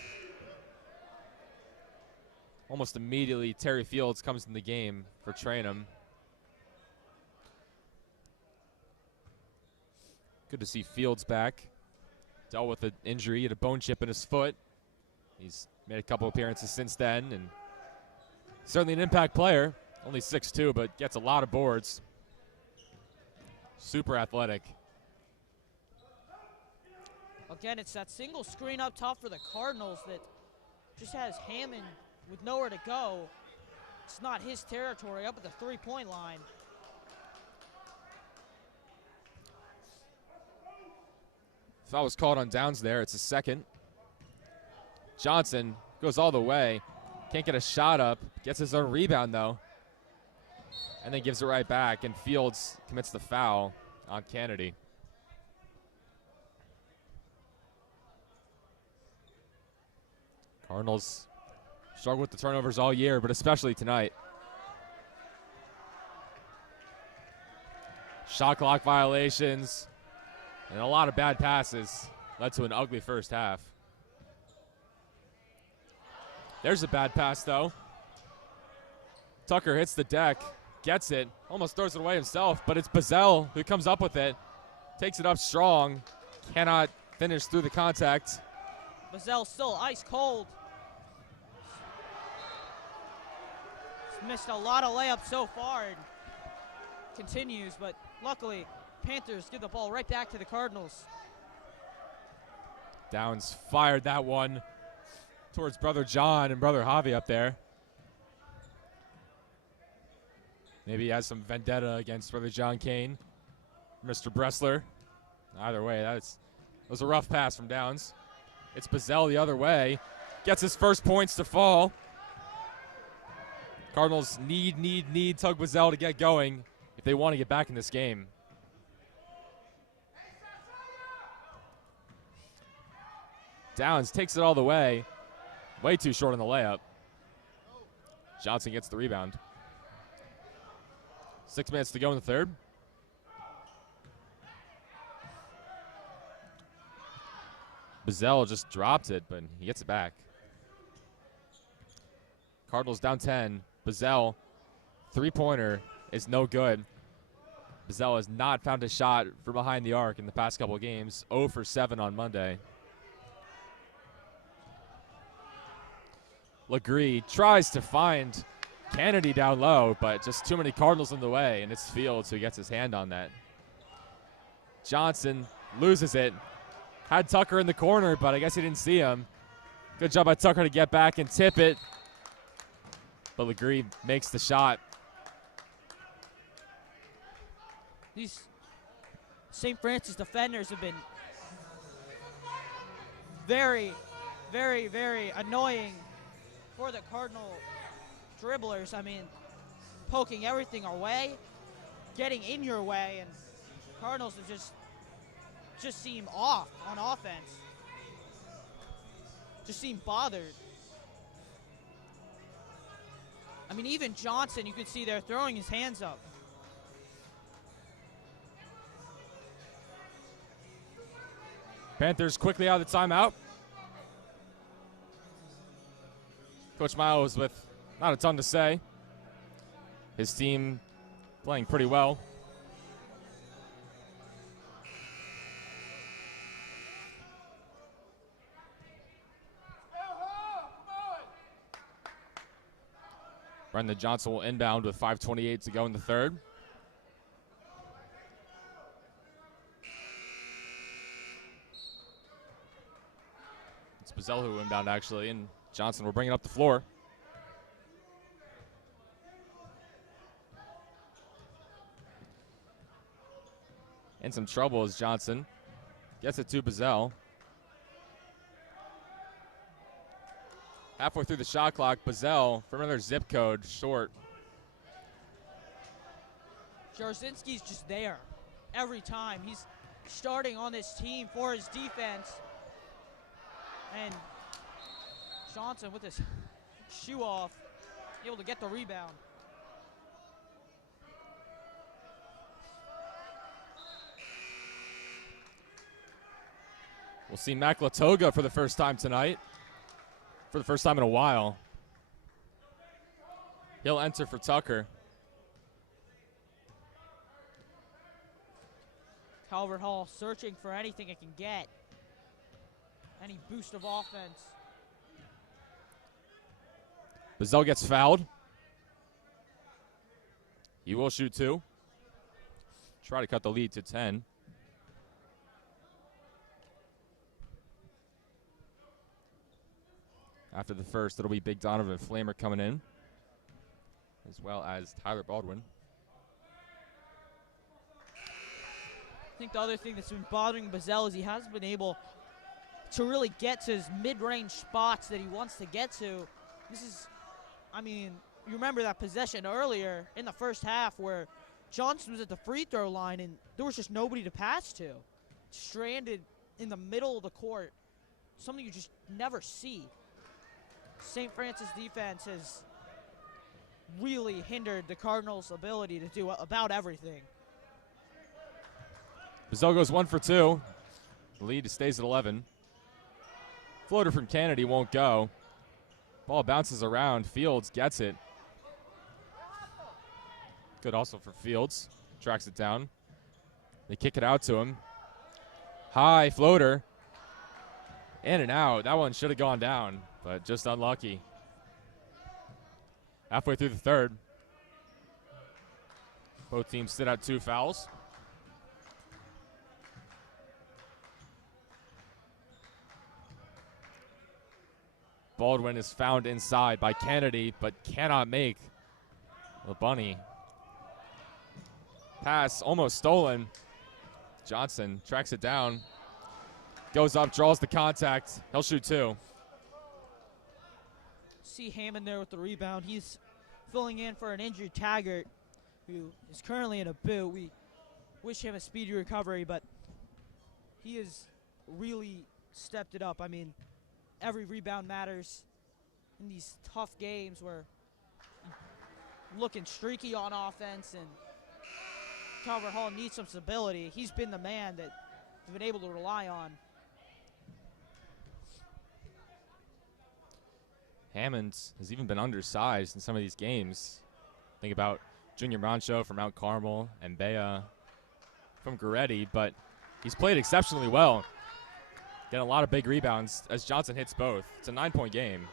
Almost immediately, Terry Fields comes in the game for Trainham. Good to see Fields back. Dealt with an injury, had a bone chip in his foot. He's made a couple appearances since then, and certainly an impact player. Only 6'2", but gets a lot of boards. Super athletic. Again, it's that single screen up top for the Cardinals that just has Hammond with nowhere to go. It's not his territory up at the three-point line. Foul was called on Downs there. It's a second. Johnson goes all the way. Can't get a shot up. Gets his own rebound, though. And then gives it right back, and Fields commits the foul on Kennedy. Cardinals struggle with the turnovers all year, but especially tonight. Shot clock violations and a lot of bad passes led to an ugly first half. There's a bad pass, though. Tucker hits the deck, gets it, almost throws it away himself, but it's Bazell who comes up with it, takes it up strong, cannot finish through the contact. Bazell still ice cold. He's missed a lot of layups so far and continues, but luckily Panthers give the ball right back to the Cardinals. Downs fired that one towards Brother John and Brother Javi up there. Maybe he has some vendetta against Brother John Kane, Mr. Bressler. Either way, that was a rough pass from Downs. It's Bazell the other way. Gets his first points to fall. Cardinals need Tug Bazell to get going if they want to get back in this game. Downs takes it all the way. Way too short on the layup. Johnson gets the rebound. 6 minutes to go in the third. Bazell just dropped it, but he gets it back. Cardinals down 10. Bazell, three-pointer is no good. Bazell has not found a shot from behind the arc in the past couple of games. 0 for 7 on Monday. Legree tries to find Kennedy down low, but just too many Cardinals in the way, and it's Fields who gets his hand on that. Johnson loses it. Had Tucker in the corner, but I guess he didn't see him. Good job by Tucker to get back and tip it. But Legree makes the shot. These St. Francis defenders have been very, very, very annoying for the Cardinal dribblers. I mean, poking everything away, getting in your way, and Cardinals have just seem off on offense. Just seem bothered. I mean, even Johnson, you could see there throwing his hands up. Panthers quickly out of the timeout. Coach Miles with not a ton to say. His team playing pretty well. Brendan Johnson will inbound with 5:28 to go in the third. It's Bazell who inbound actually, and Johnson will bring it up the floor. In some trouble as Johnson gets it to Bazell. Halfway through the shot clock, Bazell for another zip code short. Jarzynski's just there every time. He's starting on this team for his defense. And Johnson with his shoe off, able to get the rebound. We'll see Mac Latoga for the first time tonight. For the first time in a while. He'll enter for Tucker. Calvert Hall searching for anything it can get. Any boost of offense. Bazell gets fouled. He will shoot two. Try to cut the lead to 10. After the first, it'll be Big Donovan Flamer coming in, as well as Tyler Baldwin. I think the other thing that's been bothering Bazell is he hasn't been able to really get to his mid-range spots that he wants to get to. This is, I mean, you remember that possession earlier in the first half where Johnson was at the free throw line and there was just nobody to pass to. Stranded in the middle of the court, something you just never see. St. Francis defense has really hindered the Cardinals' ability to do about everything. Bazell goes 1 for 2. The lead stays at 11. Floater from Kennedy won't go. Ball bounces around. Fields gets it. Good also for Fields. Tracks it down. They kick it out to him. High floater. In and out. That one should have gone down, but just unlucky. Halfway through the third. Both teams sit out 2 fouls. Baldwin is found inside by Kennedy, but cannot make the bunny. Pass almost stolen. Johnson tracks it down. Goes up, draws the contact. He'll shoot 2. See Hammond there with the rebound. He's filling in for an injured Taggart, who is currently in a boot. We wish him a speedy recovery, but he has really stepped it up. I mean, every rebound matters in these tough games where you're looking streaky on offense and Calvert Hall needs some stability. He's been the man that we've been able to rely on. Hammond has even been undersized in some of these games. Think about Junior Mancho from Mount Carmel and Bea from Goretti, but he's played exceptionally well. Getting a lot of big rebounds as Johnson hits both. It's a 9-point game.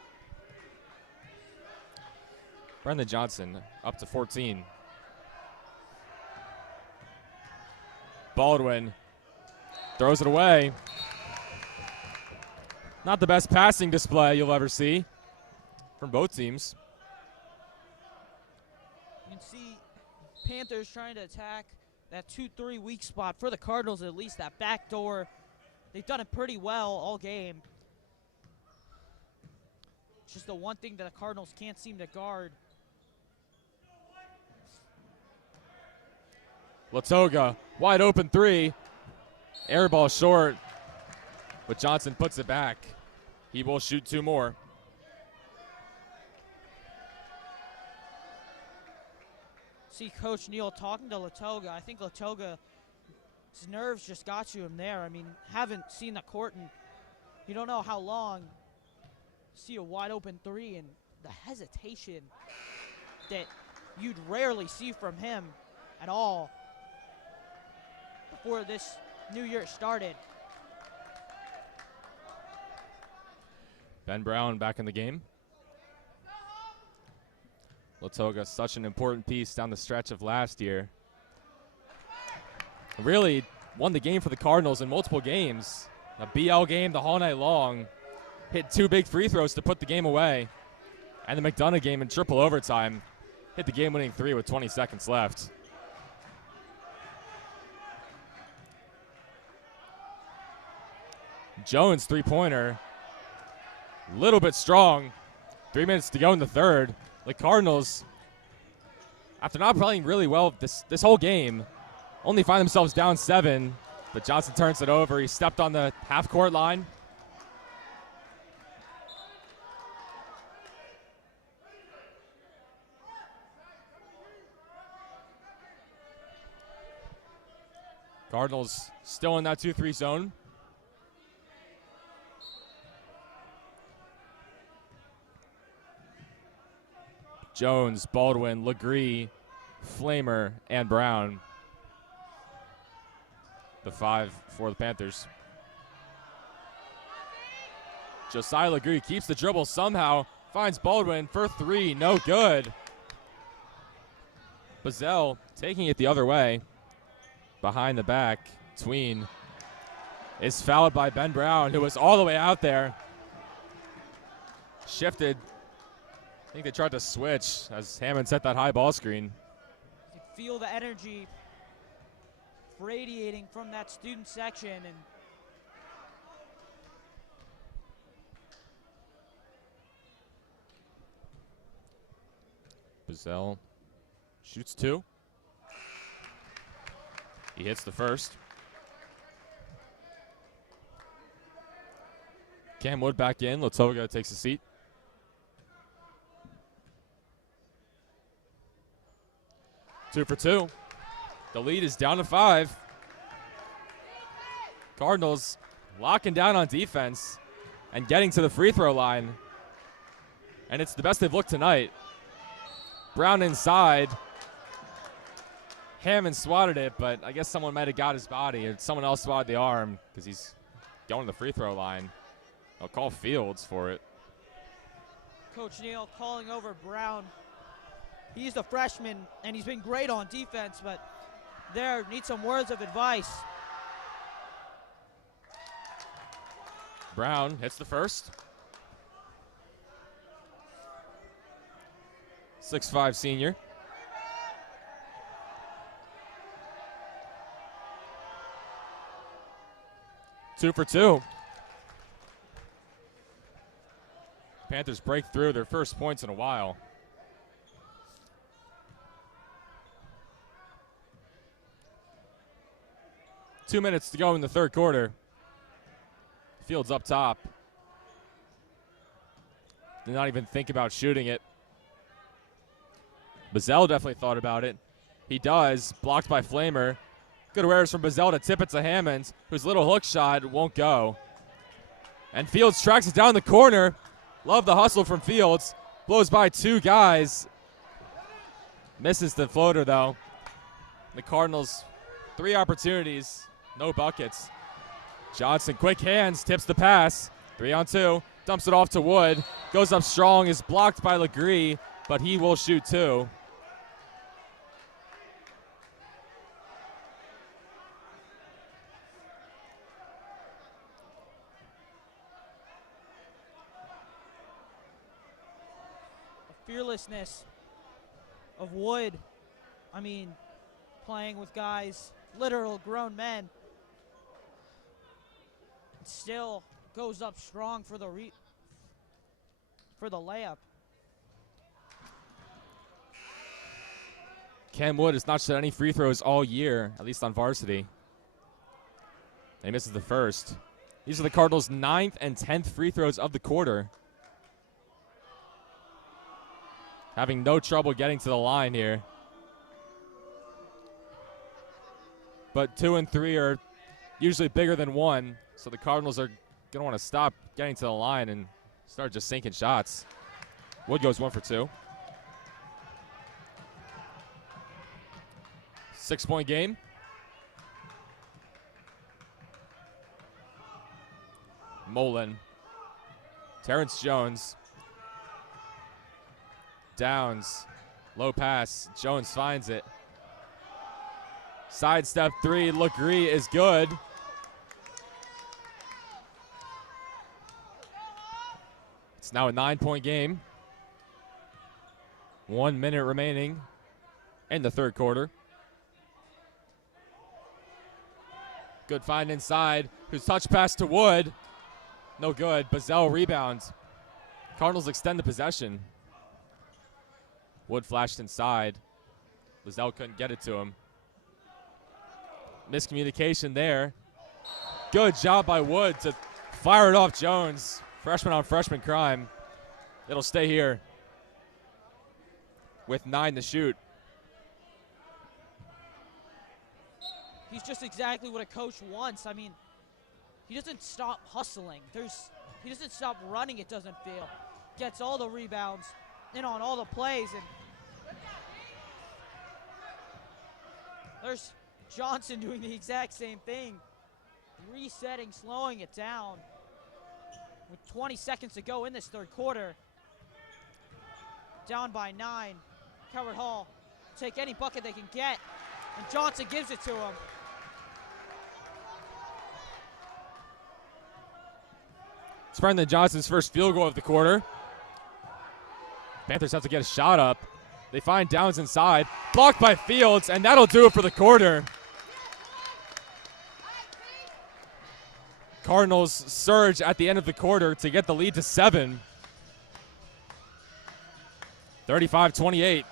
Brendan Johnson up to 14. Baldwin throws it away. Not the best passing display you'll ever see from both teams. You can see Panthers trying to attack that 2-3 weak spot for the Cardinals, at least that back door. They've done it pretty well all game. It's just the one thing that the Cardinals can't seem to guard. Latoga, wide open three. Air ball short, but Johnson puts it back. He will shoot 2 more. See Coach Neal talking to Latoga. I think Latoga's nerves just got to him there. I mean, haven't seen the court and you don't know how long. See a wide open three and the hesitation that you'd rarely see from him at all before this new year started. Ben Brown back in the game. Latoga, such an important piece down the stretch of last year. Really won the game for the Cardinals in multiple games. A BL game the whole night long. Hit 2 big free throws to put the game away. And the McDonough game in triple overtime. Hit the game-winning 3 with 20 seconds left. Jones three-pointer. Little bit strong. 3 minutes to go in the third. The Cardinals, after not playing really well this whole game, only find themselves down 7. But Johnson turns it over. He stepped on the half-court line. Cardinals still in that 2-3 zone. Jones, Baldwin, Legree, Flamer, and Brown. The 5 for the Panthers. Josiah Legree keeps the dribble somehow, finds Baldwin for 3, no good. Bazell taking it the other way. Behind the back, Tween is fouled by Ben Brown, who was all the way out there. Shifted. I think they tried to switch as Hammond set that high ball screen. You feel the energy radiating from that student section, and Bazell shoots 2. He hits the first. Cam Wood back in. Latoga takes a seat. Two for 2. The lead is down to 5. Cardinals locking down on defense and getting to the free throw line. And it's the best they've looked tonight. Brown inside. Hammond swatted it, but I guess someone might have got his body, or someone else swatted the arm because he's going to the free throw line. I'll call Fields for it. Coach Neal calling over Brown. He's the freshman, and he's been great on defense, but there needs some words of advice. Brown hits the first. 6'5" senior. Two for 2. Panthers break through their first points in a while. Two minutes to go in the third quarter. Fields up top. Did not even think about shooting it. Bazell definitely thought about it. He does. Blocked by Flamer. Good awareness from Bazell to tip it to Hammond, whose little hook shot won't go. And Fields tracks it down the corner. Love the hustle from Fields. Blows by 2 guys. Misses the floater, though. The Cardinals, 3 opportunities, no buckets. Johnson, quick hands, tips the pass. 3-on-2, dumps it off to Wood. Goes up strong, is blocked by Legree. but he will shoot 2. The fearlessness of Wood. I mean, playing with guys, literal grown men. Still goes up strong for the layup. Cam Wood has not shot any free throws all year, at least on varsity. And he misses the first. These are the Cardinals' 9th and 10th free throws of the quarter. Having no trouble getting to the line here. But 2 and 3 are usually bigger than 1, so the Cardinals are going to want to stop getting to the line and start just sinking shots. Wood goes 1 for 2. 6-point game. Mullen. Terrence Jones. Downs. Low pass. Jones finds it. Sidestep 3. Legree is good. It's now a 9-point game. 1 minute remaining in the third quarter. Good find inside. Who's touch pass to Wood. No good. Bazell rebounds. Cardinals extend the possession. Wood flashed inside. Bazell couldn't get it to him. Miscommunication there. Good job by Wood to fire it off Jones. Freshman on freshman crime. It'll stay here with 9 to shoot. He's just exactly what a coach wants. I mean, he doesn't stop hustling. He doesn't stop running, it doesn't feel. Gets all the rebounds in on all the plays. And there's Johnson doing the exact same thing. Resetting, slowing it down. With 20 seconds to go in this third quarter. Down by 9. Coward Hall take any bucket they can get. And Johnson gives it to him. It's Brendan Johnson's first field goal of the quarter. Panthers have to get a shot up. They find Downs inside. Blocked by Fields, and that'll do it for the quarter. Cardinals surge at the end of the quarter to get the lead to 7. 35-28.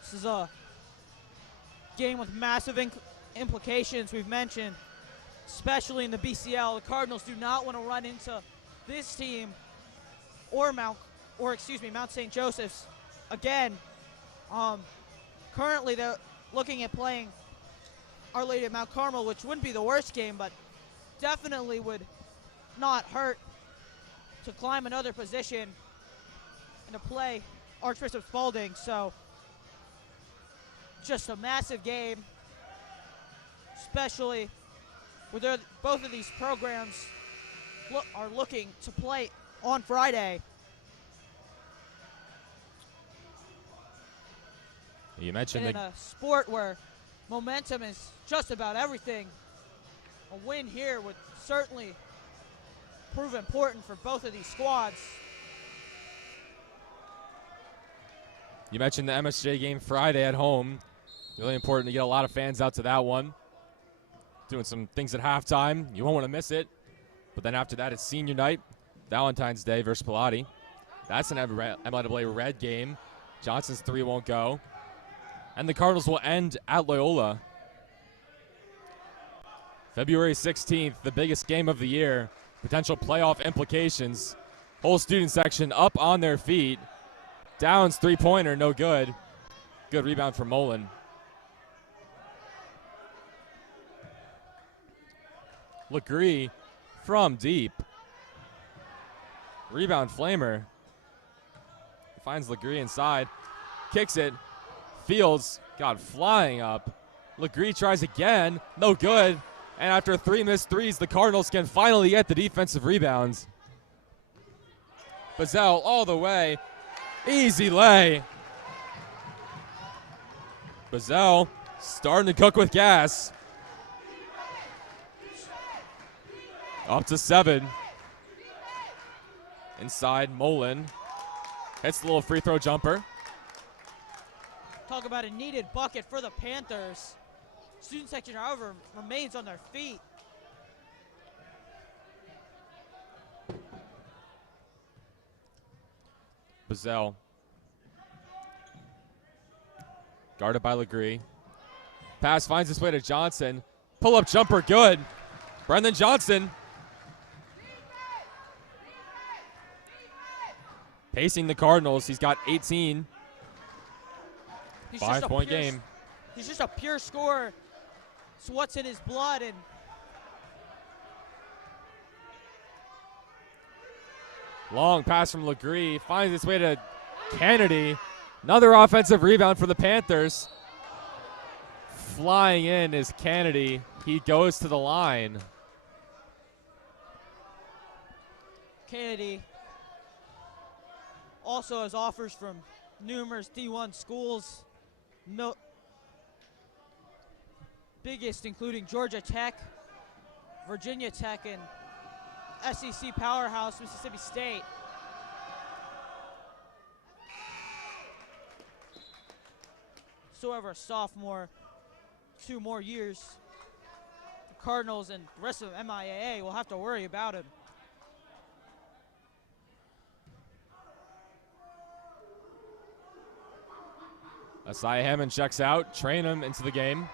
This is a game with massive implications we've mentioned, especially in the BCL. The Cardinals do not want to run into this team or Mount St. Joseph's again. Currently, they're looking at playing Our Lady of Mount Carmel, which wouldn't be the worst game, but definitely would not hurt to climb another position and to play Archbishop Spalding. So just a massive game, especially with both of these programs are looking to play on Friday. You mentioned in a sport where momentum is just about everything, a win here would certainly prove important for both of these squads. You mentioned the MSJ game Friday at home. Really important to get a lot of fans out to that one. Doing some things at halftime. You won't want to miss it. But then after that, it's senior night, Valentine's Day versus Pilati. That's an MLA red game. Johnson's 3 won't go. And the Cardinals will end at Loyola. February 16th, the biggest game of the year. Potential playoff implications. Whole student section up on their feet. Downs 3-pointer, no good. Good rebound for Mullen. Legree from deep. Rebound Flamer. Finds Legree inside. Kicks it. Fields got flying up. Legree tries again. No good. And after 3 missed threes, the Cardinals can finally get the defensive rebounds. Bazell all the way. Easy lay. Bazell starting to cook with gas. Up to 7. Inside, Mullen hits the little free throw jumper. Talk about a needed bucket for the Panthers. Student section, however, remains on their feet. Bazell. Guarded by Legree. Pass finds its way to Johnson. Pull-up jumper, good. Brendan Johnson. Pacing the Cardinals. He's got 18. 5-point game. He's just a pure scorer. It's what's in his blood. And long pass from Legree. Finds its way to Kennedy. Another offensive rebound for the Panthers. Flying in is Kennedy. He goes to the line. Kennedy also has offers from numerous D1 schools. No, biggest including Georgia Tech, Virginia Tech, and SEC powerhouse Mississippi State. So however, a sophomore, 2 more years, the Cardinals and the rest of the MIAA will have to worry about him. Asai Hammond checks out. Train him into the game.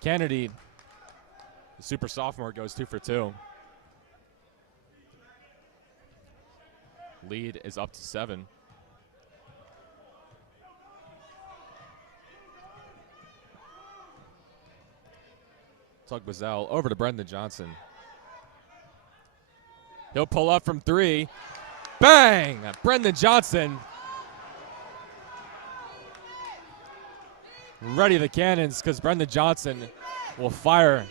Kennedy, the super sophomore, goes 2 for 2. Lead is up to 7. Tug Bazell over to Brendan Johnson. He'll pull up from 3. Bang! Brendan Johnson. Ready the cannons, because Brendan Johnson will fire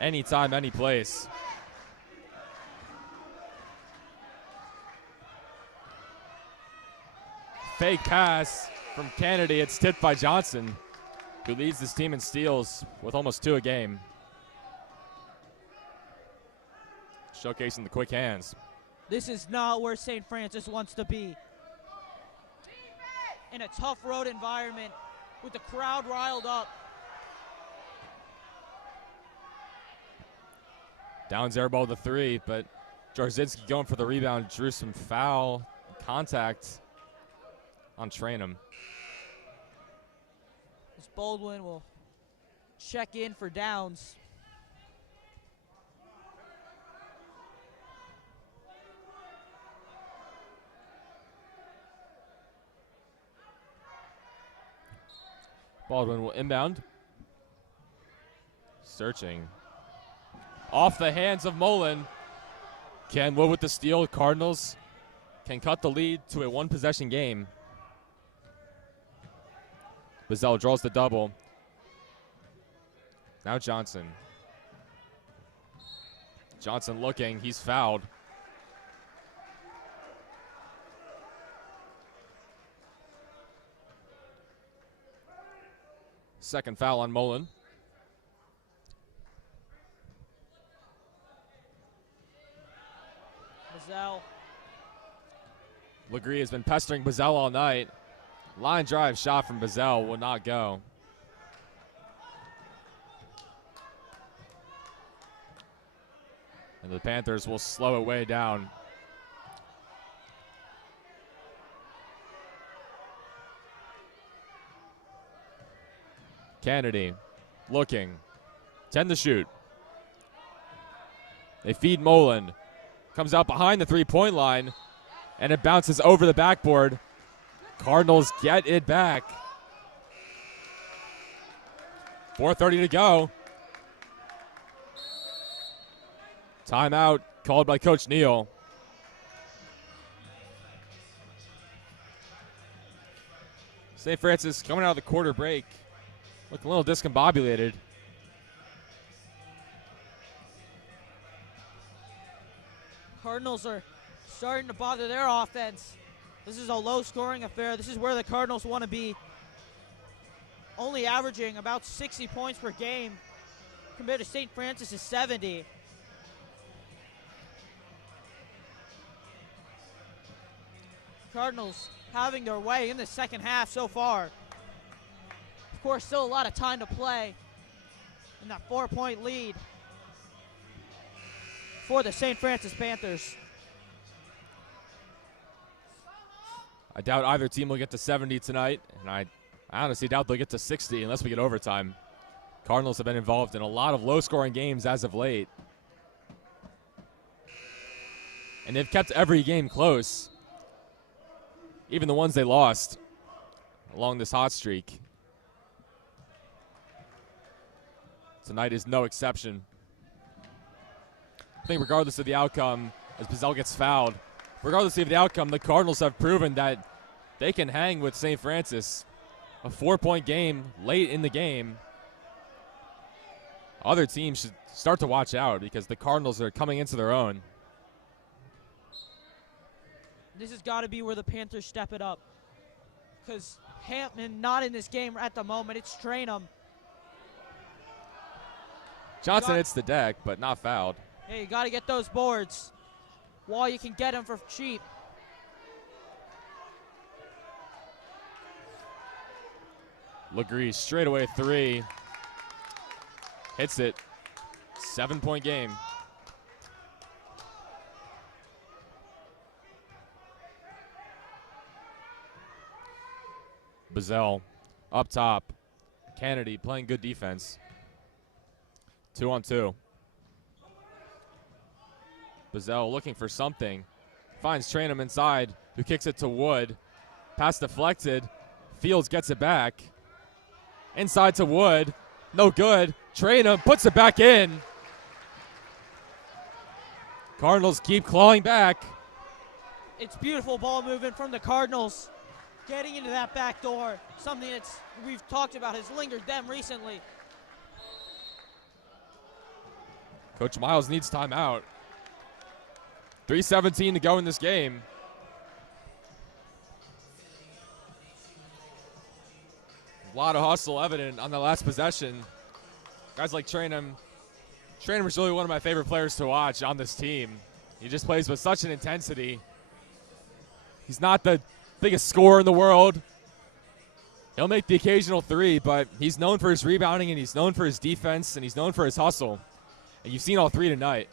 anytime, any place. Fake pass from Kennedy. It's tipped by Johnson, who leads this team in steals with almost 2 a game. Showcasing the quick hands. This is not where St. Francis wants to be. In a tough road environment with the crowd riled up. Downs airball the 3, but Jarzynski going for the rebound, drew some foul contact on Trainum. As Baldwin will check in for Downs. Baldwin will inbound. Searching. Off the hands of Mullen. Ken Wood with the steal. Cardinals can cut the lead to a 1-possession game. Bazell draws the double. Now Johnson. Johnson looking. He's fouled. Second foul on Mullen. Bazell. Legree has been pestering Bazell all night. Line drive shot from Bazell will not go. And the Panthers will slow it way down. Kennedy looking. 10 to shoot. They feed Mullen. Comes out behind the 3-point line. And it bounces over the backboard. Cardinals get it back. 4:30 to go. Timeout called by Coach Neal. St. Francis coming out of the quarter break Look a little discombobulated. Cardinals are starting to bother their offense. This is a low-scoring affair. This is where the Cardinals want to be. Only averaging about 60 points per game compared to St. Francis' 70. Cardinals having their way in the second half so far. Of course, still a lot of time to play in that 4-point lead for the St. Francis Panthers. I doubt either team will get to 70 tonight, and I honestly doubt they'll get to 60 unless we get overtime. Cardinals have been involved in a lot of low-scoring games as of late. And they've kept every game close, even the ones they lost along this hot streak. Tonight is no exception. I think regardless of the outcome, as Bazell gets fouled, regardless of the outcome, the Cardinals have proven that they can hang with St. Francis. A 4-point game late in the game. Other teams should start to watch out because the Cardinals are coming into their own. This has got to be where the Panthers step it up, because Hampton not in this game at the moment. It's Trainum. Johnson hits the deck, but not fouled. Hey, you got to get those boards while you can get them for cheap. Legree straightaway three. Hits it. 7-point game. Bazell up top. Kennedy playing good defense. 2-on-2. Bazell looking for something. Finds Trainum inside, who kicks it to Wood. Pass deflected. Fields gets it back. Inside to Wood. No good. Trainum puts it back in. Cardinals keep clawing back. It's beautiful ball movement from the Cardinals. Getting into that back door. Something that's we've talked about has lingered them recently. Coach Miles needs timeout. 3:17 to go in this game. A lot of hustle evident on the last possession. Guys like Trainum. Trainum is really one of my favorite players to watch on this team. He just plays with such an intensity. He's not the biggest scorer in the world. He'll make the occasional three, but he's known for his rebounding, and he's known for his defense, and he's known for his hustle. And you've seen all three tonight.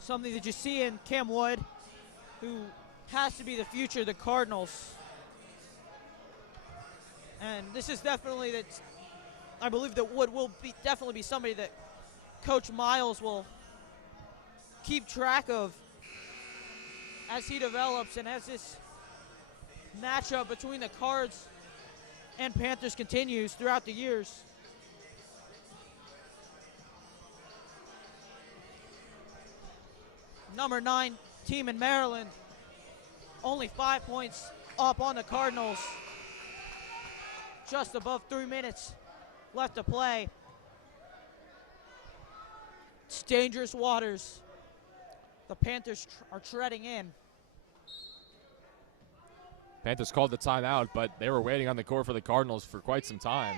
Something that you see in Cam Wood, who has to be the future of the Cardinals. And this is definitely that. I believe that Wood will definitely be somebody that Coach Miles will keep track of as he develops and as this matchup between the Cards and Panthers continues throughout the years. Number 9 team in Maryland, only 5 points up on the Cardinals. Just above 3 minutes left to play. It's dangerous waters. The Panthers are treading in. Panthers called the timeout, but they were waiting on the court for the Cardinals for quite some time.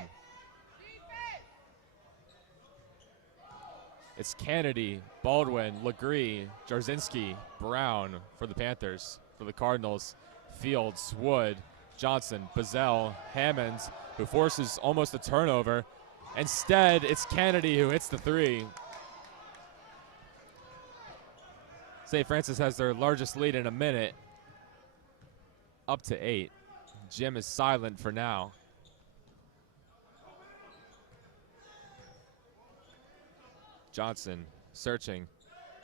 It's Kennedy, Baldwin, Legree, Jarzinski, Brown for the Panthers. For the Cardinals, Fields, Wood, Johnson, Bazell, Hammond, who forces almost a turnover. Instead, it's Kennedy who hits the three. St. Francis has their largest lead in a minute, up to 8. Jim is silent for now. Johnson searching.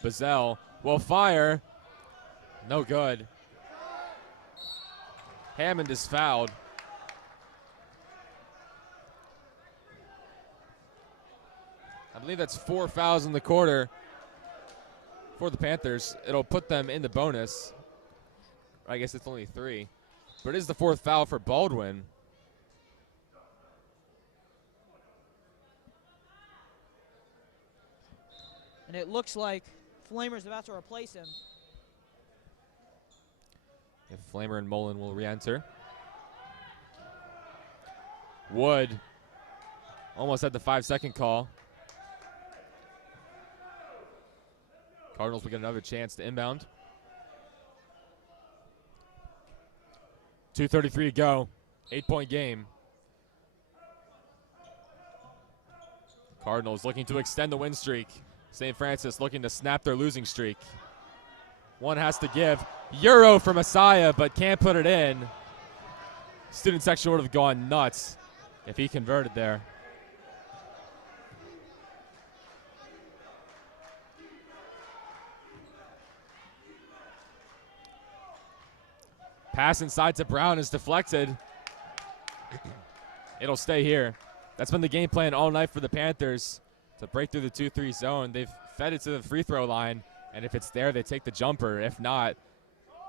Bazell will fire. No good. Hammond is fouled. I believe that's 4 fouls in the quarter for the Panthers. It'll put them in the bonus. I guess it's only 3. But it is the 4th foul for Baldwin. And it looks like Flamer's about to replace him. If Flamer and Mullen will re-enter. Wood almost had the 5-second call. Cardinals will get another chance to inbound. 2:33 to go. 8-point game. Cardinals looking to extend the win streak. St. Francis looking to snap their losing streak. One has to give. Euro for Messiah, but can't put it in. Student section would have gone nuts if he converted there. Pass inside to Brown is deflected. It'll stay here. That's been the game plan all night for the Panthers, to break through the 2-3 zone. They've fed it to the free throw line, and if it's there, they take the jumper. If not,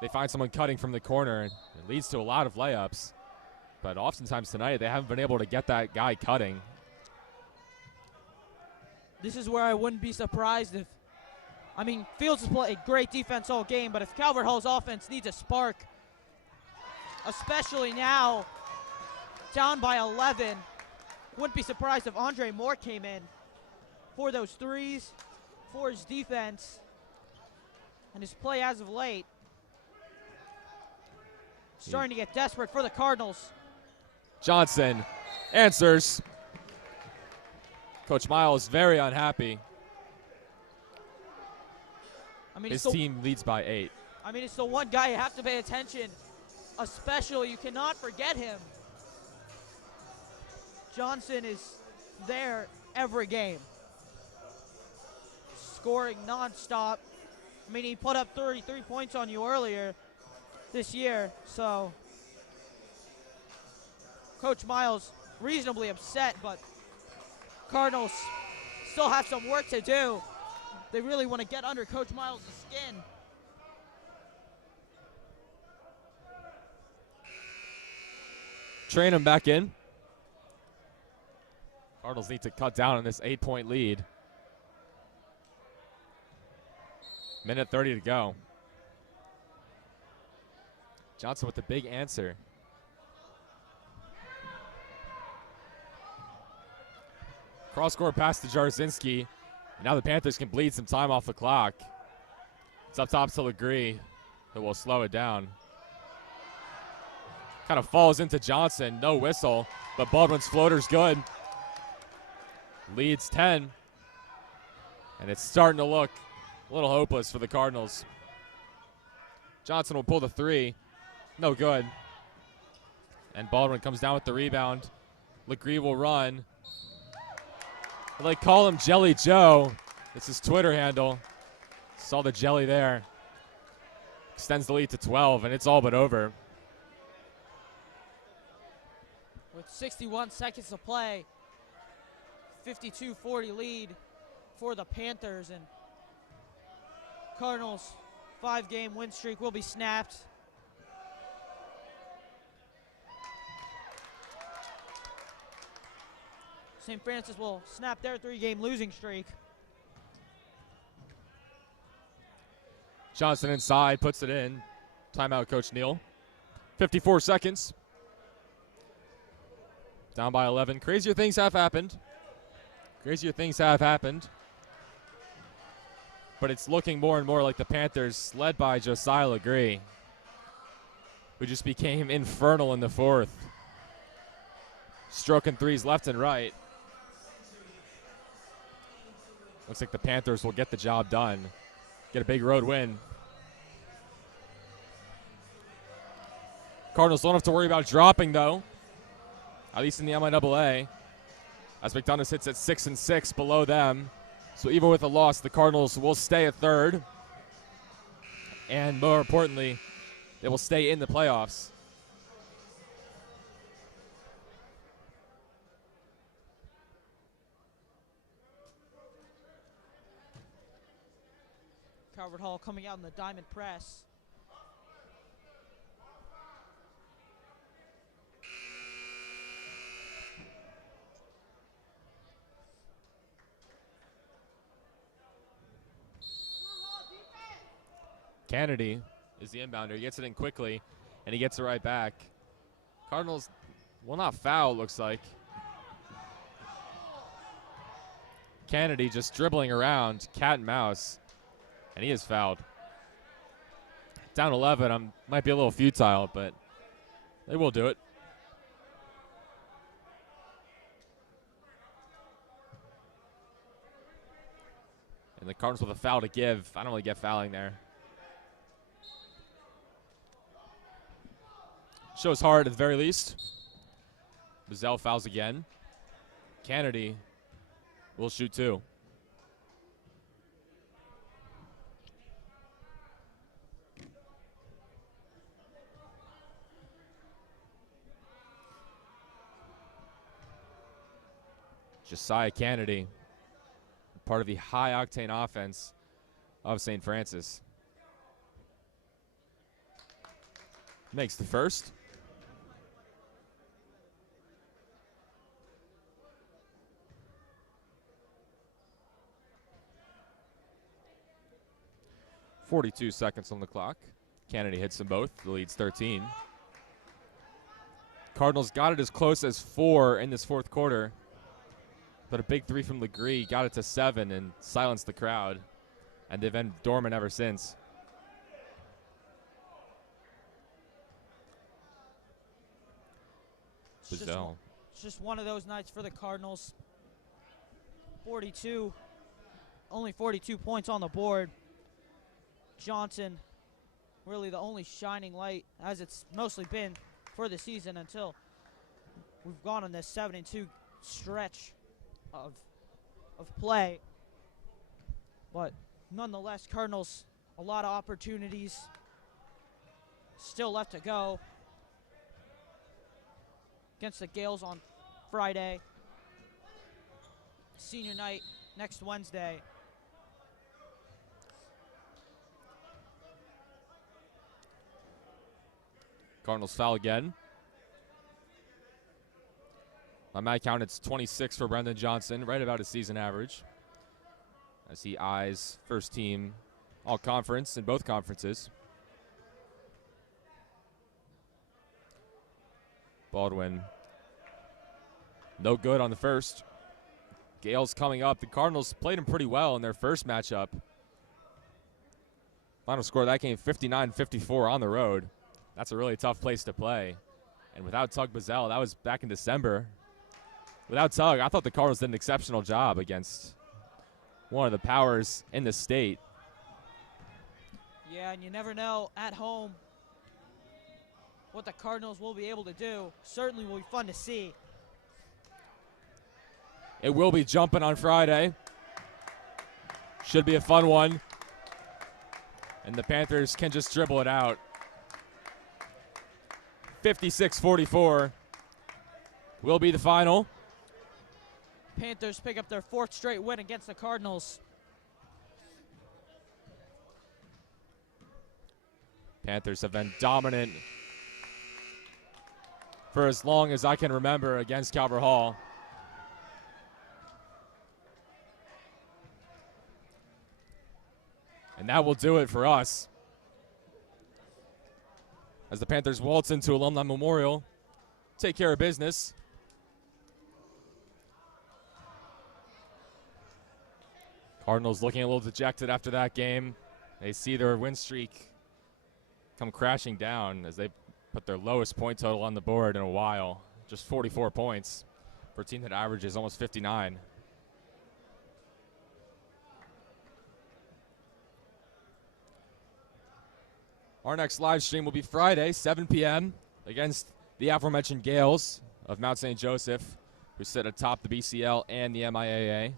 they find someone cutting from the corner, and it leads to a lot of layups. But oftentimes tonight, they haven't been able to get that guy cutting. This is where I wouldn't be surprised if, Fields has played great defense all game, but if Calvert Hall's offense needs a spark, especially now, down by 11, wouldn't be surprised if Andre Moore came in for those threes, for his defense, and his play as of late. Starting to get desperate for the Cardinals. Johnson answers. Coach Miles very unhappy. His team leads by 8. It's the one guy you have to pay attention, especially you cannot forget him. Johnson is there every game, scoring nonstop. He put up 33 points on you earlier this year, so Coach Miles reasonably upset, but Cardinals still have some work to do. They really want to get under Coach Miles' skin. Train him back in. Cardinals need to cut down on this 8-point lead. Minute 30 to go. Johnson with the big answer. Cross-court pass to Jarzynski. And now the Panthers can bleed some time off the clock. It's up top to Legree, who will slow it down. Kind of falls into Johnson. No whistle, but Baldwin's floater's good. Leads 10. And it's starting to look a little hopeless for the Cardinals. Johnson will pull the 3. No good. And Baldwin comes down with the rebound. Legree will run. They call him Jelly Joe. It's his Twitter handle. Saw the jelly there. Extends the lead to 12, and it's all but over. With 61 seconds to play, 52-40 lead for the Panthers, and Cardinals' 5-game win streak will be snapped. St. Francis will snap their 3-game losing streak. Johnson inside, puts it in. Timeout, Coach Neal. 54 seconds. Down by 11. Crazier things have happened. Crazier things have happened. But it's looking more and more like the Panthers, led by Josiah Legree, who just became infernal in the 4th. Stroking threes left and right. Looks like the Panthers will get the job done. Get a big road win. Cardinals don't have to worry about dropping, though, at least in the MIAA, as McDonough sits at 6-6 below them. So even with a loss, the Cardinals will stay at 3rd. And more importantly, they will stay in the playoffs. Calvert Hall coming out in the diamond press. Kennedy is the inbounder. He gets it in quickly, and he gets it right back. Cardinals will not foul, looks like. Kennedy just dribbling around, cat and mouse, and he is fouled. Down 11, might be a little futile, but they will do it. And the Cardinals with a foul to give. I don't really get fouling there. Shows hard at the very least. Bazell fouls again. Kennedy will shoot 2. Josiah Kennedy, part of the high-octane offense of St. Francis. Makes the first. .42 seconds on the clock. Kennedy hits them both. The lead's 13. Cardinals got it as close as 4 in this fourth quarter. But a big 3 from Legree got it to 7 and silenced the crowd. And they've been dormant ever since. It's just one of those nights for the Cardinals. 42, only 42 points on the board. Johnson, really the only shining light, as it's mostly been for the season until we've gone on this 7-2 stretch of play. But nonetheless, Cardinals, a lot of opportunities still left to go against the Gales on Friday. Senior night next Wednesday. Cardinals foul again. On my count, it's 26 for Brendan Johnson, right about his season average, as he eyes first team all-conference in both conferences. Baldwin, no good on the first. Gales coming up. The Cardinals played him pretty well in their first matchup. Final score of that game, 59-54 on the road. That's a really tough place to play. And without Tug Bazell, that was back in December. Without Tug, I thought the Cardinals did an exceptional job against one of the powers in the state. Yeah, and you never know at home what the Cardinals will be able to do. Certainly will be fun to see. It will be jumping on Friday. Should be a fun one. And the Panthers can just dribble it out. 56-44 will be the final. Panthers pick up their 4th straight win against the Cardinals. Panthers have been dominant for as long as I can remember against Calvert Hall. And that will do it for us, as the Panthers waltz into Alumni Memorial, take care of business. Cardinals looking a little dejected after that game. They see their win streak come crashing down as they put their lowest point total on the board in a while. Just 44 points for a team that averages almost 59. Our next live stream will be Friday, 7 p.m. against the aforementioned Gales of Mount St. Joseph, who sit atop the BCL and the MIAA.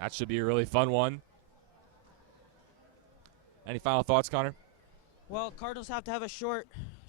That should be a really fun one. Any final thoughts, Connor? Well, Cardinals have to have a short